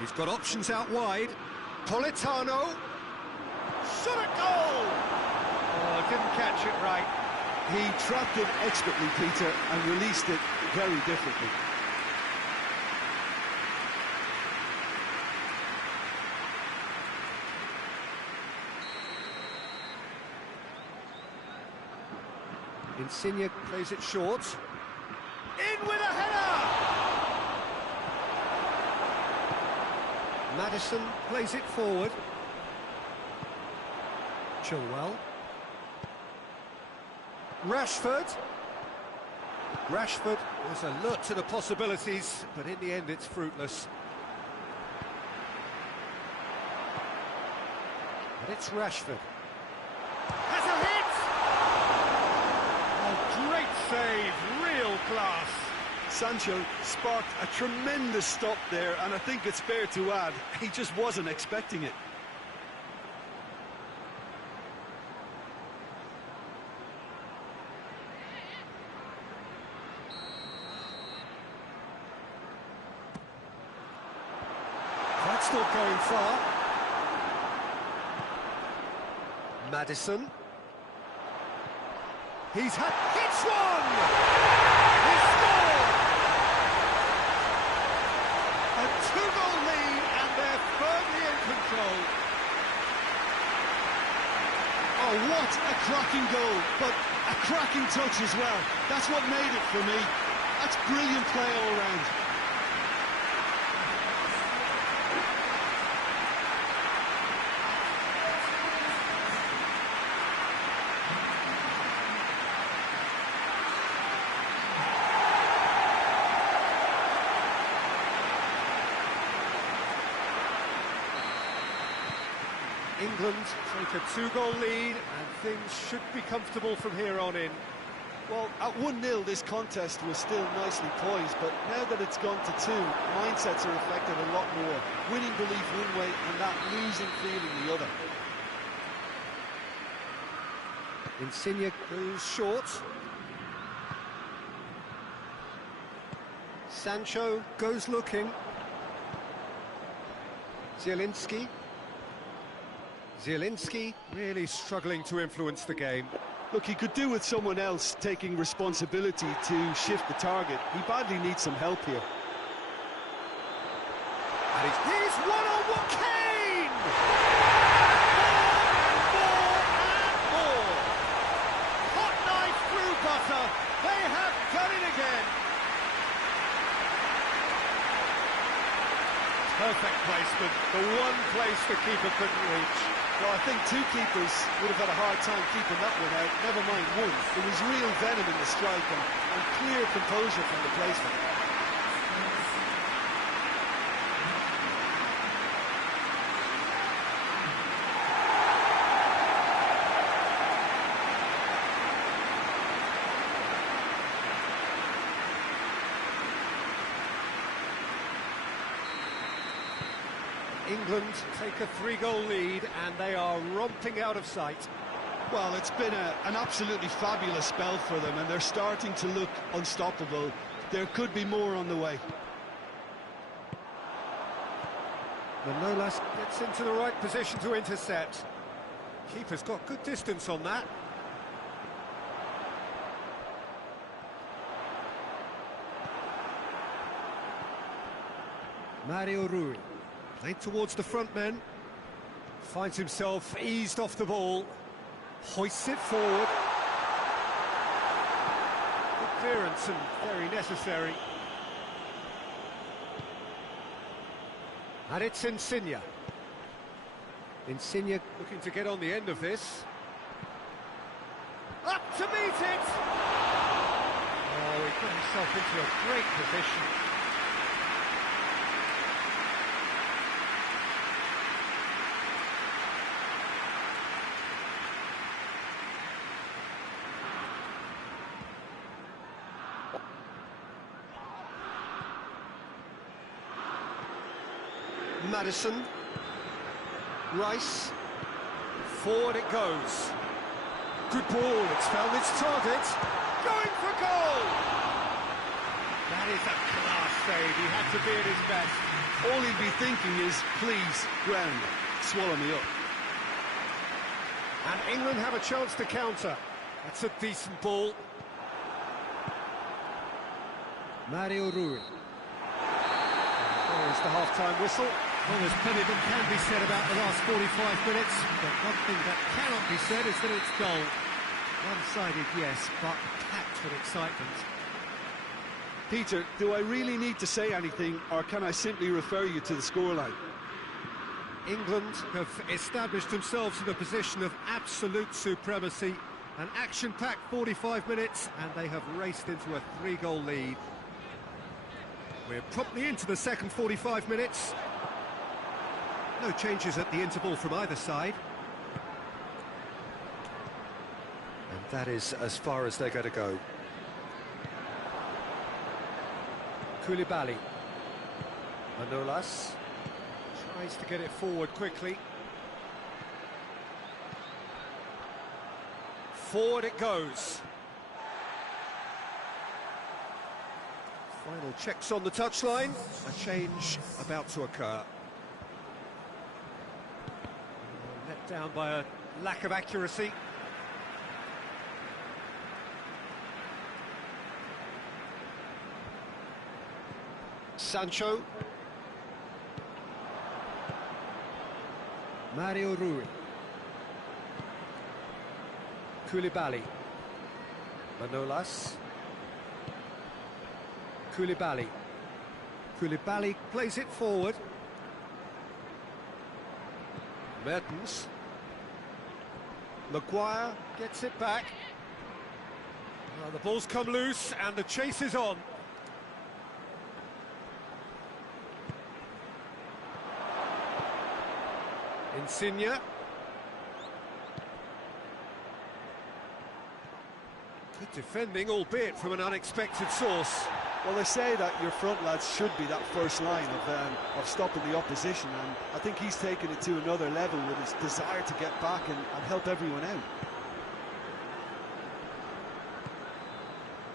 He's got options out wide. Politano. Shot at goal! Oh, didn't catch it right. He trapped it expertly, Peter, and released it very differently. Insigne plays it short. In with a header! Maddison plays it forward. Chilwell. Rashford. Rashford was alert to the possibilities, but in the end it's fruitless. And it's Rashford. Has a hit! Great save, real class. Sancho sparked a tremendous stop there, and I think it's fair to add, he just wasn't expecting it. That's not going far. Maddison. Hits one! He scored! A 2-goal lead, and they're firmly in control. Oh, what a cracking goal, but a cracking touch as well. That's what made it for me. That's brilliant play all round. England take a 2-goal lead, and things should be comfortable from here on in. Well, at 1-0, this contest was still nicely poised, but now that it's gone to 2, mindsets are affected a lot more. Winning belief one way and that losing feeling the other. Insigne goes short. Sancho goes looking. Zielinski really struggling to influence the game. Look, he could do with someone else taking responsibility to shift the target. He badly needs some help here. And he's one-on-one. Kane! More. Hot knife through butter. They have done it again. Perfect placement. The one place the keeper couldn't reach. Well, I think two keepers would have had a hard time keeping that one out, never mind one. There was real venom in the strike and clear composure from the placement. England take a 3-goal lead, and they are romping out of sight. Well, it's been an absolutely fabulous spell for them, and they're starting to look unstoppable. There could be more on the way. Manolas gets into the right position to intercept. Keeper's got good distance on that. Mario Rui, played towards the front men. Finds himself eased off the ball. Hoists it forward. Good clearance and very necessary. And it's Insigne. Insigne looking to get on the end of this. Up to meet it! Oh, he put himself into a great position. Madison, Rice, forward it goes. Good ball, it's found its target. Going for goal! That is a class save, he had to be at his best. All he'd be thinking is, please, ground, swallow me up. And England have a chance to counter. That's a decent ball. Mario Rui. There's the half-time whistle. Well, there's plenty that can be said about the last 45 minutes, but one thing that cannot be said is that it's goal. One-sided, yes, but packed with excitement. Peter, do I really need to say anything, or can I simply refer you to the scoreline? England have established themselves in a position of absolute supremacy. An action-packed 45 minutes, and they have raced into a 3-goal lead. We're promptly into the second 45 minutes. No changes at the interval from either side. And that is as far as they're going to go. Koulibaly. Manolas tries to get it forward quickly. Forward it goes. Final checks on the touchline. A change about to occur. Let down by a lack of accuracy. Sancho. Mario Rui. Koulibaly. Manolas. Koulibaly. Koulibaly plays it forward. Mertens. Maguire gets it back. Well, the ball's come loose and the chase is on. Insigne. Good defending, albeit from an unexpected source. Well, they say that your front lads should be that first line of stopping the opposition, and I think he's taken it to another level with his desire to get back and help everyone out.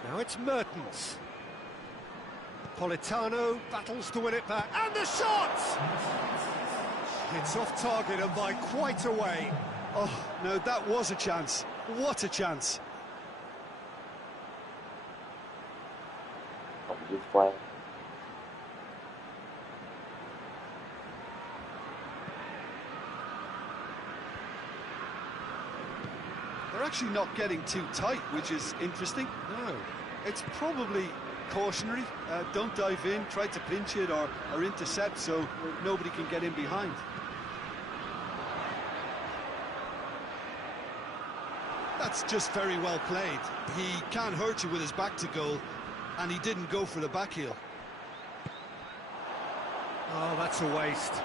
Now it's Mertens. Politano battles to win it back, and the shot! It's off target and by quite a way. Oh, no, that was a chance. What a chance. They're actually not getting too tight, which is interesting. No. It's probably cautionary. Don't dive in, try to pinch it or intercept so nobody can get in behind. That's just very well played. He can't hurt you with his back to goal, and he didn't go for the back heel. Oh, that's a waste.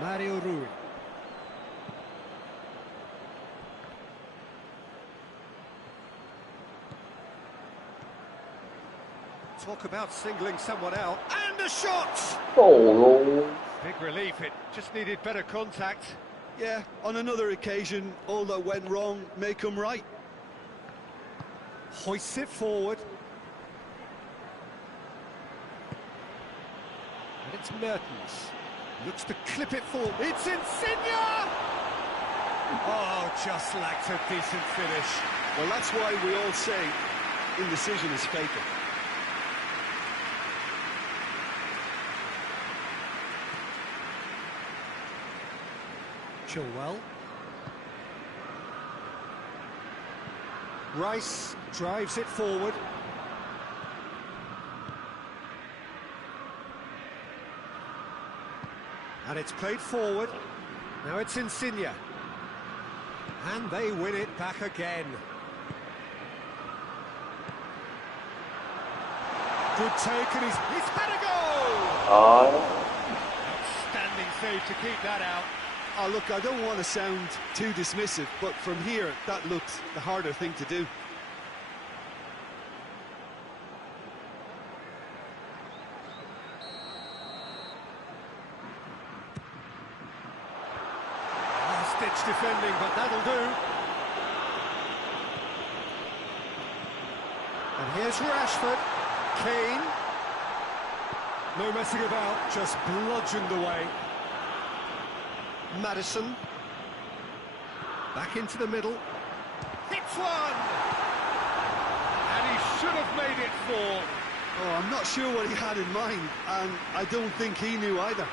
Mario Rui. Talk about singling someone out, and a shot! Oh, Big relief, it just needed better contact. Yeah, on another occasion, all that went wrong may come right. Hoists it forward. And it's Mertens. Looks to clip it forward. It's Insigne! Oh, just lacked a decent finish. Well, that's why we all say indecision is fatal. Chilwell. Rice drives it forward. And it's played forward. Now it's Insigne. And they win it back again. Good take, and he's had a goal! Standing save to keep that out. Oh, look, I don't want to sound too dismissive, but from here, that looks the harder thing to do. Last-ditch defending, but that'll do. And here's Rashford. Kane. No messing about, just bludgeoned away. Maddison. Back into the middle. Hits one! And he should have made it four. Oh, I'm not sure what he had in mind, and I don't think he knew either.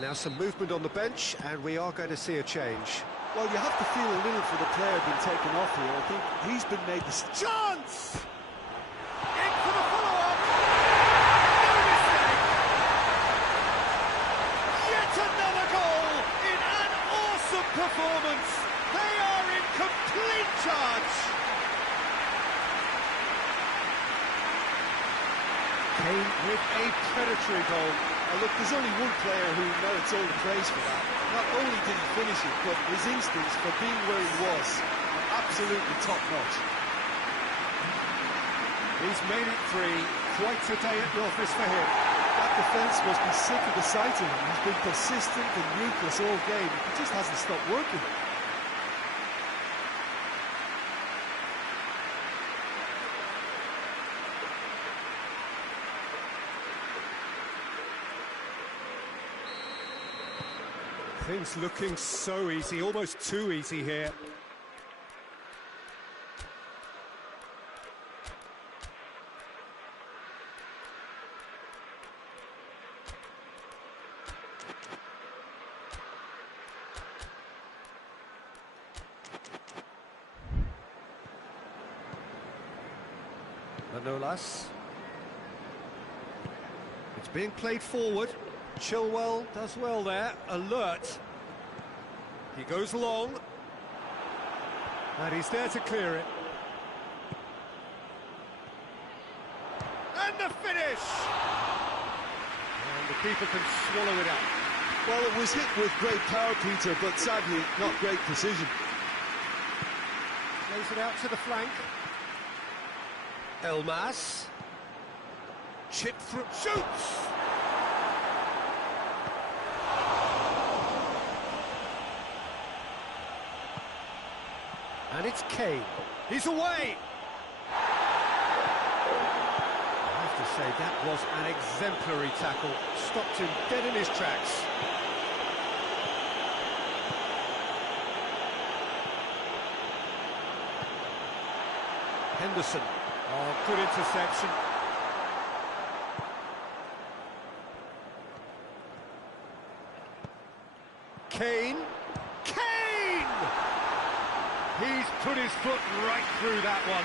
Now some movement on the bench, and we are going to see a change. Well, you have to feel a little for the player being taken off here. I think he's been made the... Chance! In for the follow-up! No mistake! Yet another goal in an awesome performance! They are in complete charge! Kane with a predatory goal. Look, there's only one player who merits all the praise for that. Not only did he finish it, but his instincts for being where he was are absolutely top-notch. He's made it three. Quite a day at the office for him. That defence must be sick of the sight of him. He's been persistent and ruthless all game. He just hasn't stopped working. Things looking so easy, almost too easy here. Manolas. It's being played forward. Chilwell does well there, alert. He goes long. And he's there to clear it. And the finish! And the keeper can swallow it up. Well, it was hit with great power, Peter, but sadly, not great precision. Plays it out to the flank. Elmas. Chip through, shoots! And it's Kane. He's away! I have to say, that was an exemplary tackle. Stopped him dead in his tracks. Henderson. Oh, good interception. Kane. Kane! He's put his foot right through that one.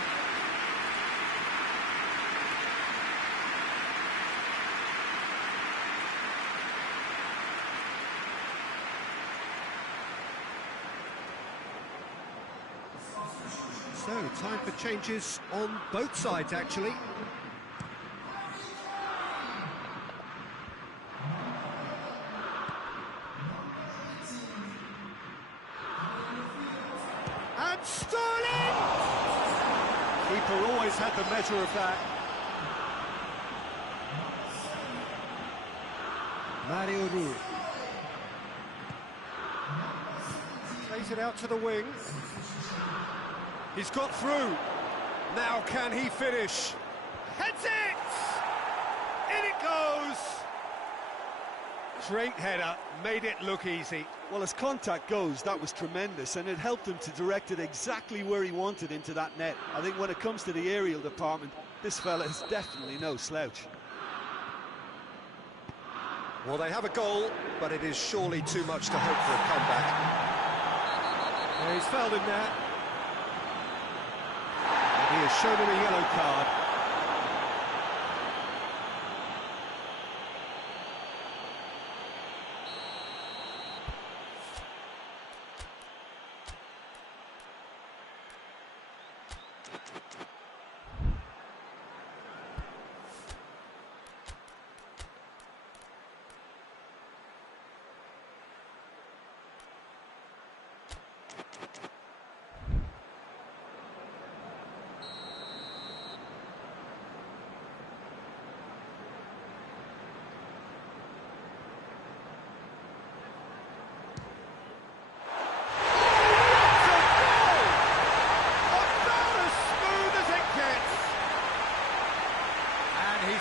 So, time for changes on both sides, actually. And Sterling! Keeper always had the measure of that. Mario Rui. Plays it out to the wing. He's got through. Now can he finish? Heads it! In it goes! Straight header, made it look easy. Well, as contact goes, that was tremendous, and it helped him to direct it exactly where he wanted into that net. I think when it comes to the aerial department, this fella is definitely no slouch. Well, they have a goal, but it is surely too much to hope for a comeback. Yeah, he's fouled him there. And he has shown him a yellow card.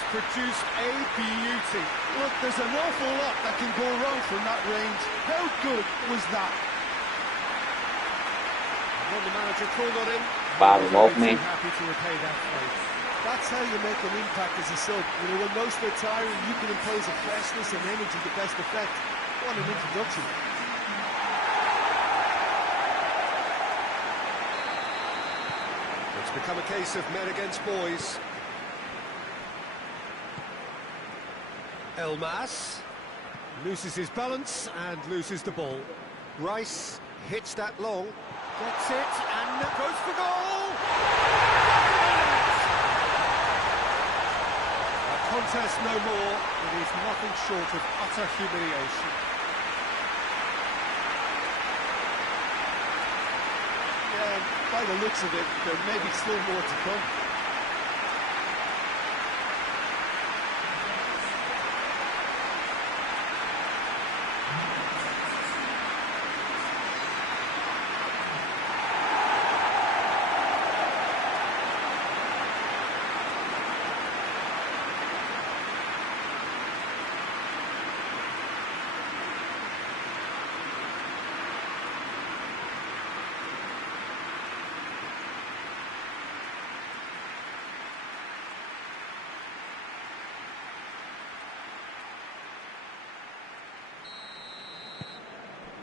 Produced a beauty. Look, there's an awful lot that can go wrong from that range. How good was that? When the manager called on him, 31 men. happy to repay that faith. That's how you make an impact as a sub. You know, when most are tiring, you can impose a freshness and energy to best effect. What an introduction. It's become a case of men against boys. Elmas loses his balance and loses the ball. Rice hits that long, gets it, and goes for goal! A contest no more. It is nothing short of utter humiliation. Yeah, by the looks of it, there may be still more to come.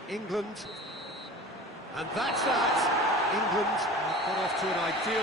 England, and that's that. England have got off to an ideal